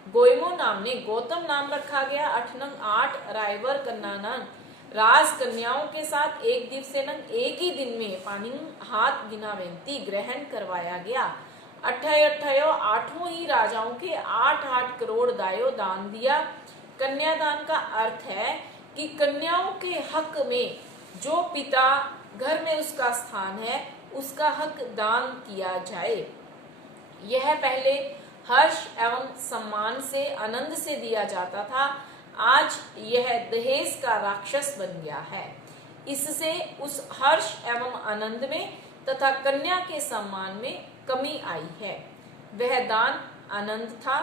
गोयमो नाम ने गौतम नाम रखा गया। 8 रायवर कन्नानंग, राज कन्याओं के साथ एक दिवसेनंग, एक ही दिन में पानी हाथ गिनावेंती ग्रहण करवाया गया। 8 ही राजाओं के 8 करोड़ दायो दान दिया। कन्यादान का अर्थ है कि कन्याओं के हक में जो पिता घर में उसका स्थान है, उसका हक दान किया जाए। यह पहले हर्ष एवं सम्मान से, आनंद से दिया जाता था, आज यह दहेज का राक्षस बन गया है। इससे उस हर्ष एवं आनंद में तथा कन्या के सम्मान में कमी आई है। वह दान आनंद था,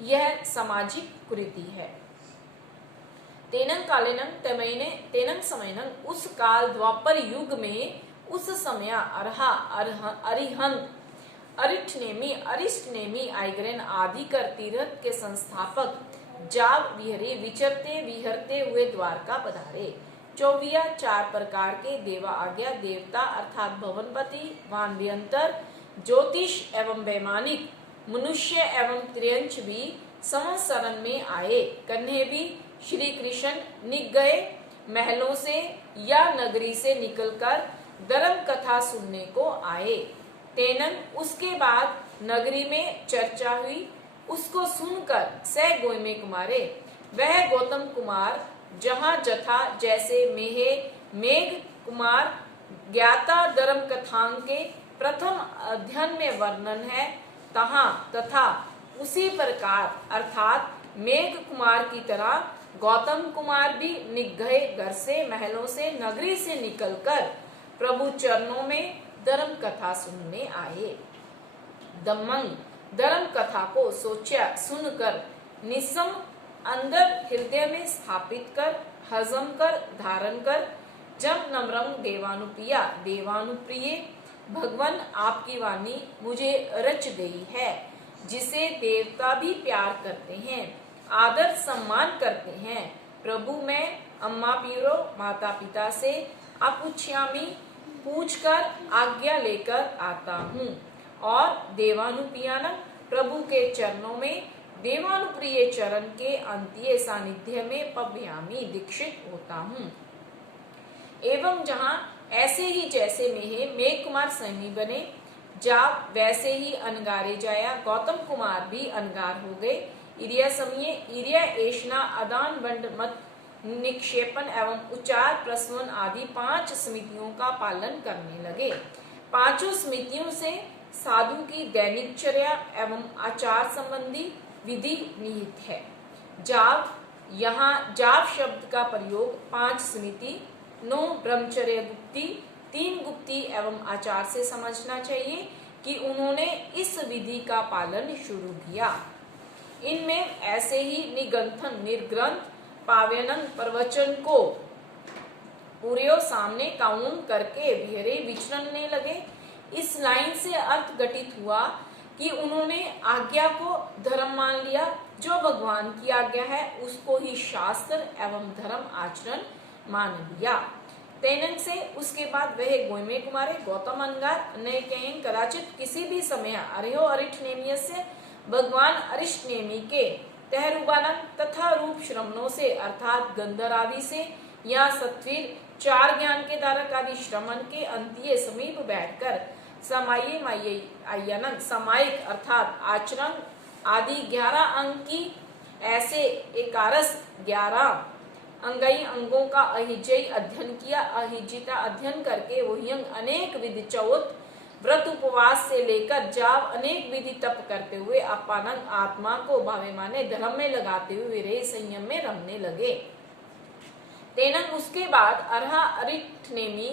यह सामाजिक कुरीति है। तेनंग कालेनंग तेनंग समयनंग, उस काल द्वापर युग में, उस समय अरिहंत अरिष्टनेमी आइग्रेन आदि कर तीर्थ के संस्थापक जाव विहरते हुए द्वारका पधारे। 24 4 प्रकार के देवा आज्ञा, देवता अर्थात भवनपति, वानव्यंतर, ज्योतिष एवं वैमानिक, मनुष्य एवं त्रियंच भी समशरण में आए। कन्हे भी श्री कृष्ण निक गए, महलों से या नगरी से निकलकर धर्म कथा सुनने को आए। तेनन, उसके बाद नगरी में चर्चा हुई, उसको सुनकर सह गोयमे कुमारे, वह गौतम कुमार जहाँ जथा जैसे मेघ कुमार ज्ञाता धर्म कथांग के प्रथम अध्ययन में वर्णन है, तहाँ तथा उसी प्रकार अर्थात मेघ कुमार की तरह गौतम कुमार भी निगए घर से, महलों से, नगरी से निकलकर प्रभु चरणों में धर्म कथा सुनने आए। दमंग, धर्म कथा को सोचा सुनकर निसम अंदर हृदय में स्थापित कर, हजम कर, धारण कर, जब नम्रम देवानुप्रिय, भगवान आपकी वाणी मुझे रच गई है, जिसे देवता भी प्यार करते हैं, आदर सम्मान करते हैं। प्रभु मैं अम्मा पीरो माता पिता से अपुच्छ्यामी पूछकर आज्ञा लेकर आता हूँ, और देवानुपियानम, प्रभु के चरणों में देवानुप्रिय चरण के अंत्य सानिध्य में पव्यामी दीक्षित होता हूँ। एवं जहाँ ऐसे ही जैसे मेघ कुमार सैनी बने, जा वैसे ही अनगारे जाया, गौतम कुमार भी अनगार हो गए। इरिया एशना आदान बंड मत निक्षेपण एवं उच्चार प्रस्वन आदि 5 समितियों का पालन करने लगे। 5 समितियों से साधु की दैनिकचर्या एवं आचार संबंधी विधि निहित है। यहाँ जाव शब्द का प्रयोग 5 समिति, 9 ब्रह्मचर्य गुप्ती, 3 गुप्ती एवं आचार से समझना चाहिए कि उन्होंने इस विधि का पालन शुरू किया। इनमें ऐसे ही निगंथन, निर्ग्रंथ, पाव्यनंग प्रवचन को पूरे सामने काउंट करके बिहरे विचरने लगे। इस लाइन से अर्थ घटित हुआ कि उन्होंने आज्ञा को धर्म मान लिया। जो भगवान की आज्ञा है उसको ही शास्त्र एवं धर्म आचरण मान लिया। तेनंग से उसके बाद वह गोइमे कुमारे गौतम अंगार ने कहें कदाचित किसी भी समय अर्यो अरिष्ट नेमिय से भगवान अरिष्ट नेमी के तहरूबानंग तथा रूप श्रमणों से अर्थात गंधर आदि से या सत्वीर चार ज्ञान के धारक आदि श्रमण के अंतीय समीप बैठकर सामायिक अर्थात आचरण आदि 11 अंग की ऐसे 11 अंगई अंगों का अहिजय अध्ययन किया। अहिजिता अध्ययन करके वही अंग अनेक विधि चौथ व्रत उपवास से लेकर जाव अनेक विधि तप करते हुए अपानंग आत्मा को भावे माने धर्म में लगाते हुए रे संयम में रमने लगे। तेनंग उसके बाद अरहा अरिष्ट नेमी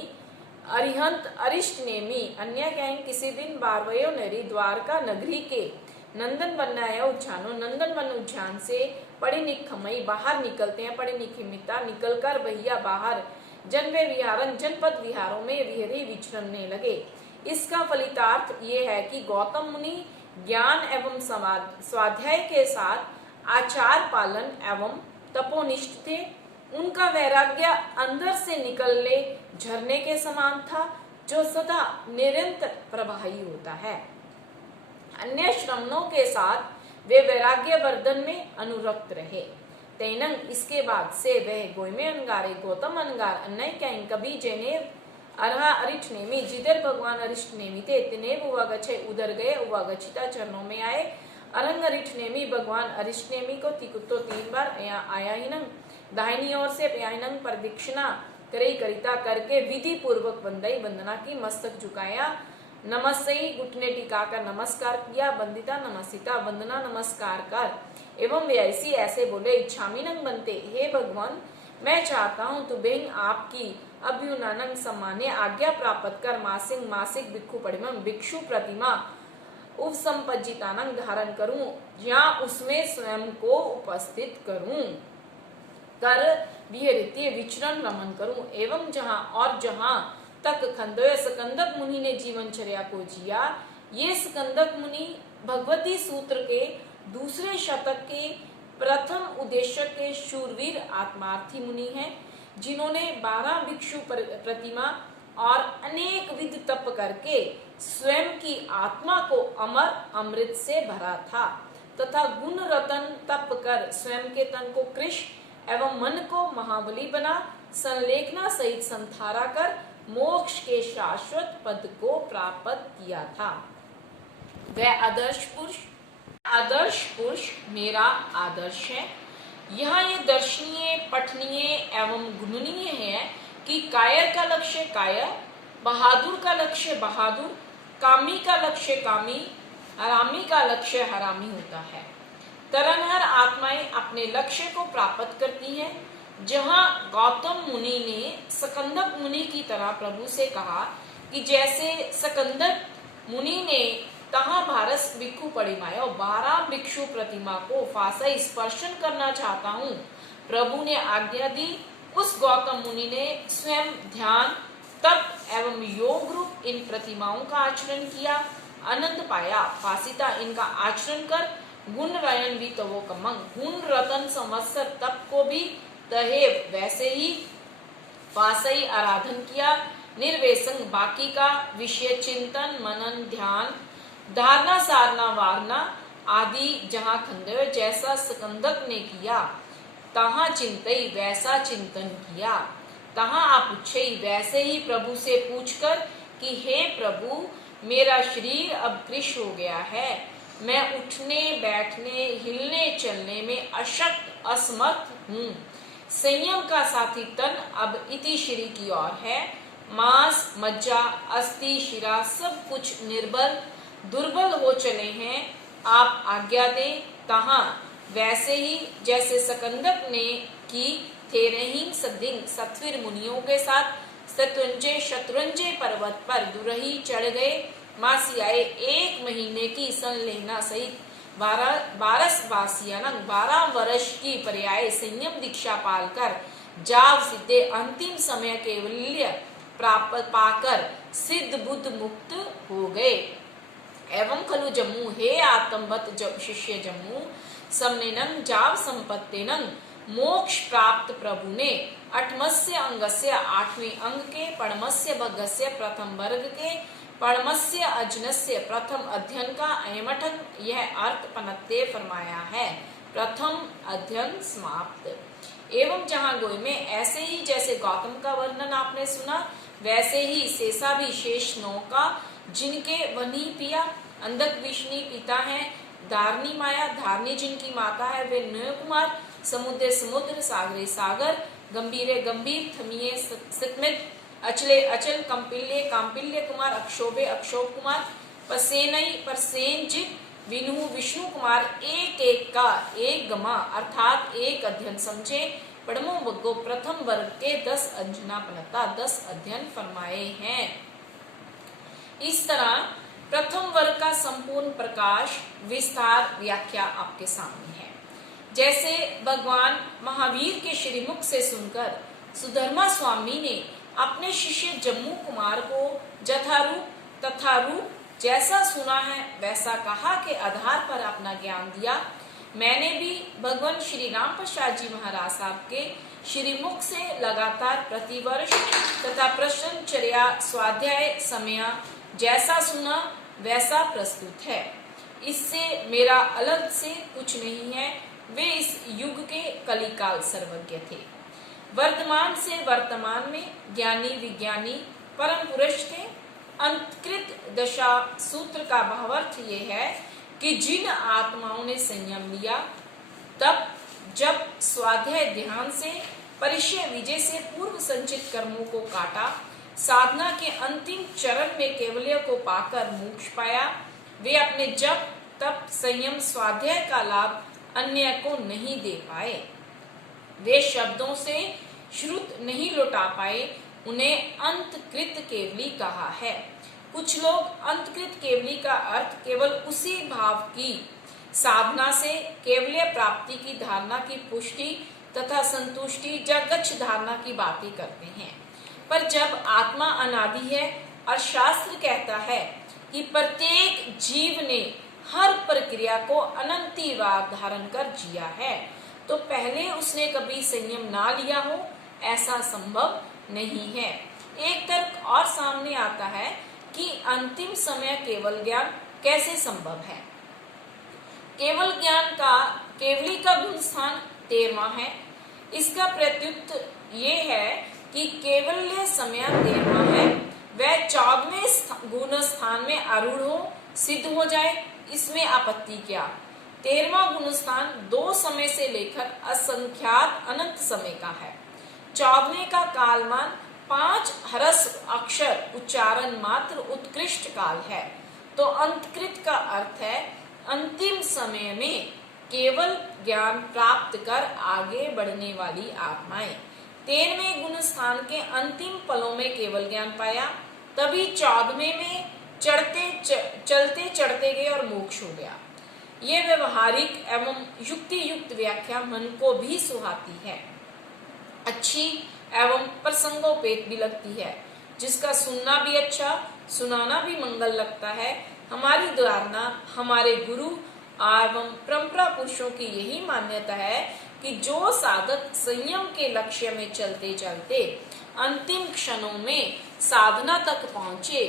अरिहंत अरिष्ट नेमी अन्य कहें किसी दिन बारवयो नरी द्वारका नगरी के नंदन वन आया उज्जैनो नंदन वन उज्जैन से पड़ी निखमई बाहर निकलते हैं। पड़ी निखमिता निकलकर भैया बाहर जनवे विहारन जनपद विहारों में विहरे विचरने लगे। इसका फलितार्थ ये है कि गौतम मुनि ज्ञान एवं स्वाध्याय के साथ आचार पालन एवं तपोनिष्ठ थे। उनका वैराग्य अंदर से निकलने झरने के समान था जो सदा निरंतर प्रवाही होता है। अन्य श्रमणों के साथ वे वैराग्य वर्धन में अनुरक्त रहे। तेनंग इसके बाद से वह गोइमे अंगारे गौतम अंगार अन्य कहीं कभी जेनेव अरहा अरिष्ट नेमी जिधर भगवान अरिष्ट नेमी थे तिनेव हुआ गच्छे उधर गए हुआ गच्छिता चरणों में आए। अरंग अरिष्ट नेमी भगवान अरिष्ट नेमी को तिकुत्तो 3 बार आया ही नंग दाहिनी ओर से प्यायनंग प्रदक्षिणा करे करिता करके विधि पूर्वक वंदई वंदना की मस्तक झुकाया। नमस्ते घुटने टिका कर नमस्कार किया। वंदिता नमस्सिता वंदना नमस्कार कर एवं वैसी ऐसे बोले इच्छामीनंग बनते हे भगवान मैं चाहता हूँ तुम्हें आपकी अभ्युनानंग सम्मान्य आज्ञा प्राप्त कर मासिक भिक्षु परिमम भिक्षु प्रतिमा उपसंपज्जितानंग धारण करूं या उसमें स्वयं को उपस्थित करूं कर विहरितीय विचरण रमन करूं एवं जहां तक खंडोय स्कंदक मुनि ने जीवनचर्या को जिया। ये स्कंदक मुनि भगवती सूत्र के दूसरे शतक के प्रथम उद्देश्य के शूरवीर आत्मार्थी मुनि हैं जिन्होंने 12 भिक्षु प्रतिमा और अनेक विध तप करके स्वयं की आत्मा को अमर अमृत से भरा था तथा गुण रतन तप कर स्वयं के तन को कृष एवं मन को महाबली बना संलेखना सहित संथारा कर मोक्ष के शाश्वत पद को प्राप्त किया था। वह आदर्श पुरुष मेरा आदर्श है। यहाँ ये दर्शनीय पठनीय एवं गुणनीय है कि कायर का लक्ष्य कायर, बहादुर का लक्ष्य बहादुर, कामी का लक्ष्य कामी, हरामी का लक्ष्य हरामी होता है। तरनहर आत्माएं अपने लक्ष्य को प्राप्त करती हैं। जहाँ गौतम मुनि ने सकंदक मुनि की तरह प्रभु से कहा कि जैसे सकंदक मुनि ने तहाँ भारत भिक्षु परिमाया और 12 भिक्षु प्रतिमा को फासई स्पर्शन करना चाहता हूँ, प्रभु ने आज्ञा दी। उस गौतम मुनि ने स्वयं ध्यान तप एवं योग रूप इन प्रतिमाओं का आचरण किया, आनंद पाया। फासिता इनका आचरण कर गुण रयन भी तवो कमंग गुण रतन संवत्सर तप को भी तहे वैसे ही फासई आराधन किया। निर्वेसंग बाकी का विषय चिंतन मनन ध्यान धारणा सारना वारना आदि जहाँ खंडे जैसा सकंदक ने किया तहाँ चिंतई वैसा चिंतन किया। तहाँ आप पूछे वैसे ही प्रभु से पूछकर कि हे प्रभु मेरा शरीर अब कृश हो गया है, मैं उठने बैठने हिलने चलने में अशक्त असमर्थ हूँ। संयम का साथी तन अब इति शरीर की ओर है। मांस मज्जा अस्थि शिरा सब कुछ निर्बल दुर्बल हो चले हैं। आप आज्ञा दें। तहाँ वैसे ही जैसे सकंदक ने की थेरहिंग सदिंग सत्वीर मुनियों के साथ शत्रुंजय पर्वत पर दुरही चढ़ गए। मासी आए 1 महीने की संलेहना सहित वारसवासियानंग 12 वर्ष की पर्याय संयम दीक्षा पालकर जाव सिद्धे अंतिम समय केवल्य प्राप्त पाकर सिद्ध बुद्ध मुक्त हो गए। एवं खलु जम्मू हे आत्मवत शिष्य जम्मू समनेनं जाव संपत्तेनं मोक्ष प्राप्त प्रभु ने 8मस्य अंगस्य 8वें अंग के पढ़मस्य भगस्य प्रथम वर्ग के पढ़मस्य अजनस्य प्रथम अध्ययन का ऐमठन यह अर्थ पनत्ते फरमाया है। प्रथम अध्ययन समाप्त। एवं जहाँ गोई में ऐसे ही जैसे गौतम का वर्णन आपने सुना वैसे ही शेषा भी शेष नौका जिनके वनी पिया अंधक विष्णु पिता है, धारणी माया धारणी जिनकी माता है वे नय कुमार, समुद्र समुद्र सागरे सागर, गंभीरे गंभीर थमिये सितमित, अचले अचल, कंपिल्य कांपिल्य कुमार, अक्षोभे अक्षोभ कुमार, पसेनई परसेनजित विनु विष्णु कुमार, एक एक का एक गमा अर्थात एक अध्ययन समझे। पढ़मो बग्गो प्रथम वर्ग के 10 अंजना पनता 10 अध्ययन फरमाए हैं। इस तरह प्रथम वर्ग का संपूर्ण प्रकाश विस्तार व्याख्या आपके सामने है। जैसे भगवान महावीर के श्रीमुख से सुनकर सुधर्मा स्वामी ने अपने शिष्य जम्मू कुमार को जथारूप तथा रूप जैसा सुना है वैसा कहा के आधार पर अपना ज्ञान दिया, मैंने भी भगवान श्री राम प्रसाद जी महाराज साहब के श्रीमुख से लगातार प्रतिवर्ष तथा प्रश्नचर्या स्वाध्याय समय जैसा सुना वैसा प्रस्तुत है। इससे मेरा अलग से कुछ नहीं है, वे इस युग के कलिकाल सर्वज्ञ थे। वर्तमान से वर्तमान में ज्ञानी विज्ञानी परम पुरुष थे। अंतकृत दशा सूत्र का भावार्थ ये है कि जिन आत्माओं ने संयम लिया तब जब स्वाध्याय ध्यान से परिचय विजय से पूर्व संचित कर्मों को काटा, साधना के अंतिम चरण में केवल्य को पाकर मोक्ष पाया, वे अपने जप तप संयम स्वाध्याय का लाभ अन्य को नहीं दे पाए। वे शब्दों से श्रुत नहीं लौटा पाए, उन्हें अंतकृत केवली कहा है। कुछ लोग अंतकृत केवली का अर्थ केवल उसी भाव की साधना से केवल्य प्राप्ति की धारणा की पुष्टि तथा संतुष्टि जगच्छ धारणा की बातें करते हैं। पर जब आत्मा अनादि है और शास्त्र कहता है कि प्रत्येक जीव ने हर प्रक्रिया को अनंतिवार धारण कर जिया है, तो पहले उसने कभी संयम ना लिया हो ऐसा संभव नहीं है। एक तर्क और सामने आता है कि अंतिम समय केवल ज्ञान कैसे संभव है। केवल ज्ञान का केवली का गुण स्थान 13वां है। इसका प्रत्युत्तर ये है कि केवल्य समय 13वां है, वह 14वें गुण स्थान में आरूढ़ हो सिद्ध हो जाए, इसमें आपत्ति क्या। 13वां गुण स्थान 2 समय से लेकर असंख्यात अनंत समय का है। 14वें का कालमान 5 हरस अक्षर उच्चारण मात्र उत्कृष्ट काल है। तो अंतकृत का अर्थ है अंतिम समय में केवल ज्ञान प्राप्त कर आगे बढ़ने वाली आत्माएं। 13वें गुण स्थान के अंतिम पलों में केवल ज्ञान पाया, तभी 14वें में चलते चढ़ते गए और मोक्ष हो गया। ये व्यवहारिक एवं युक्ति युक्त व्याख्या मन को भी सुहाती है, अच्छी एवं प्रसंगोपेत भी लगती है, जिसका सुनना भी अच्छा सुनाना भी मंगल लगता है। हमारी धारणा हमारे गुरु एवं परंपरा पुरुषों की यही मान्यता है कि जो साधक संयम के लक्ष्य में चलते चलते अंतिम क्षणों में साधना तक पहुंचे,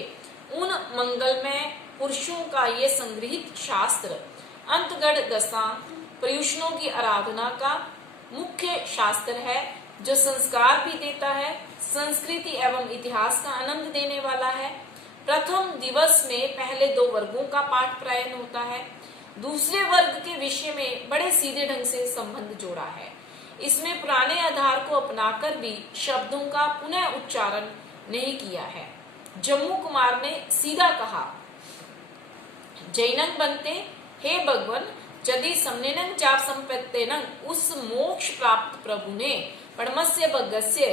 उन मंगलमय पुरुषों का ये संग्रहित शास्त्र अंतगढ़ दशा प्रयुषणों की आराधना का मुख्य शास्त्र है, जो संस्कार भी देता है, संस्कृति एवं इतिहास का आनंद देने वाला है। प्रथम दिवस में पहले 2 वर्गों का पाठ प्रायण होता है, दूसरे वर्ग के विषय में बड़े सीधे ढंग से संबंध जोड़ा है। इसमें पुराने आधार को अपनाकर भी शब्दों का पुनः उच्चारण नहीं किया है। जम्मू कुमार ने सीधा कहा, जैनंग बनते हे भगवान यदि समनेनं जाप संपत्तेनं उस मोक्ष प्राप्त प्रभु ने पढ़मस्य भगस्य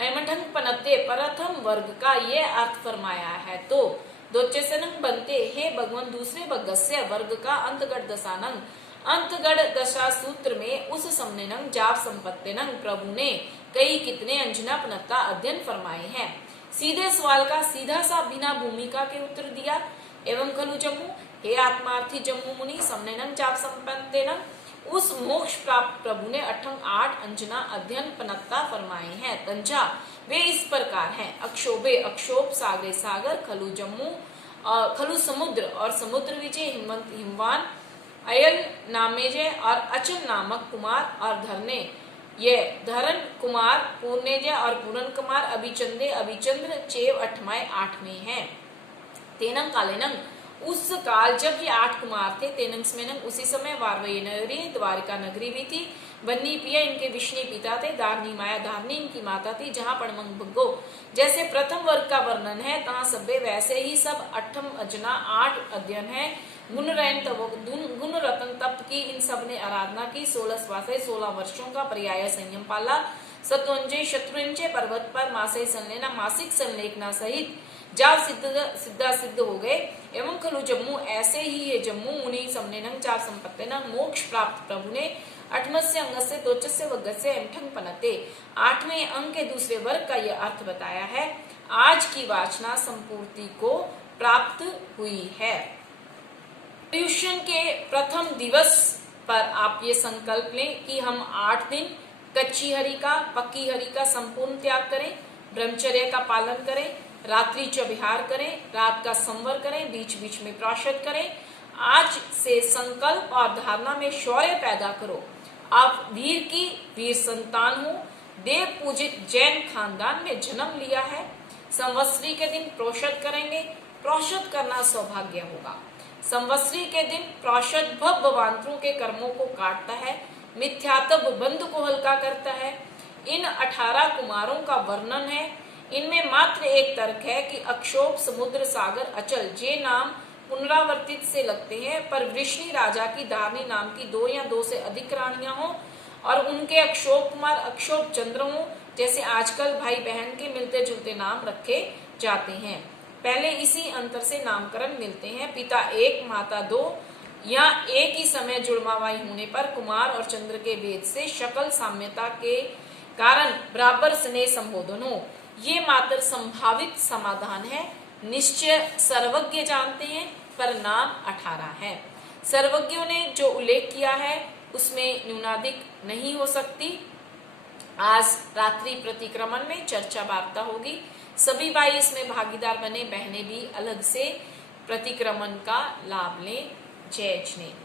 ऐमठंग पनते प्रथम वर्ग का ये अर्थ फरमाया है, तो दोच्चेसनंग बनते हे भगवान दूसरे बगस्य वर्ग का अंतगढ़ दशानंग अंतगढ़ दशा सूत्र में उस समनेनंग जाप संपत्तिनंग प्रभु ने कई कितने अंजना पनत्ता अध्ययन फरमाए हैं। सीधे सवाल का सीधा सा बिना भूमिका के उत्तर दिया। एवं खलु जम्मू हे आत्मार्थी जम्मू मुनि समनेनंग जाप संपत्तिनंग उस मोक्ष प्राप्त प्रभु ने अठंग 8 अंजना अध्ययन पनत्ता फरमाए हैं। तंजा वे इस प्रकार हैं। अक्षोभे अक्षोभ सागरे सागर खलु जम्मू खलु समुद्र और समुद्र विजय हिमवंत हिमवान अयल नामेजय और अचल नामक कुमार और धरने ये धरन कुमार पूर्णेजय और पूरन कुमार अभिचंदे अभिचंद्र चेव 8वें हैं। तेनंग कालेनंग उस काल जब ये 8 कुमार थे तेनंग स्मेनंग उसी समय वारवय नगरी द्वारिका नगरी भी थी। बन्नी पिया इनके विष्णु पिता थे। दारनी माया धारनी इनकी माता थी। जहाँ पड़मंग भग्गो जैसे प्रथम वर्ग का वर्णन है तहाँ सभ्य वैसे ही सब 8 अजना 8 अध्ययन है। गुण रतन तप की इन सब ने आराधना की। 16 वर्षों का पर्याय संयम पाला। सत्वंजय शत्रुंजय पर्वत पर मासे संलेना मासिक संलेखना सहित जाप सिद्ध हो गए। एवं खलु जम्मू ऐसे ही ये जम्मू मुनि समनेनंग जाप संपत्तिनंग मोक्ष प्राप्त प्रभु ने 8मस्य अंगस्य दोचस्य वगस्य एमठंग पनते 8वें अंग के दूसरे वर्ग का यह अर्थ बताया है। आज की वाचना संपूर्ति को प्राप्त हुई है। पर्युषण के प्रथम दिवस पर आप ये संकल्प लें कि हम 8 दिन कच्ची हरि का पक्की हरि का संपूर्ण त्याग करें, ब्रह्मचर्य का पालन करें, रात्रि च विहार करें, रात का संवर करें, बीच बीच में प्राशद करें। आज से संकल्प और धारणा में शौर्य पैदा करो। आप वीर की वीर संतान हो। देव पूजित जैन खानदान में जन्म लिया है। संवत्सरी के दिन प्रोषद करेंगे। प्रोषद करना सौभाग्य होगा। संवत्सरी के दिन प्रोषद भवांतरों के कर्मों को काटता है, मिथ्यात्व बंध को हल्का करता है। इन 18 कुमारों का वर्णन है। इनमें मात्र एक तर्क है कि अक्षोभ समुद्र सागर अचल जे नाम पुनरावर्तित से लगते हैं, पर वृष्णि राजा की धारणी नाम की 2 या 2 से अधिक रानियां हों और उनके अक्षोभ कुमार अक्षोभ चंद्र हों। जैसे आजकल भाई बहन के मिलते जुलते नाम रखे जाते हैं। पहले इसी अंतर से नामकरण मिलते हैं। पिता 1 माता 2 या एक ही समय जुड़वाई होने पर कुमार और चंद्र के भेद से शकल साम्यता के कारण बराबर स्नेह संबोधन हो। ये मात्र संभावित समाधान है। निश्चय सर्वज्ञ जानते हैं, पर नाम 18 है। सर्वज्ञों ने जो उल्लेख किया है उसमें न्यूनाधिक नहीं हो सकती। आज रात्रि प्रतिक्रमण में चर्चा वार्ता होगी। सभी भाई इसमें भागीदार बने, बहनें भी अलग से प्रतिक्रमण का लाभ लें। जय जिनेन्द्र।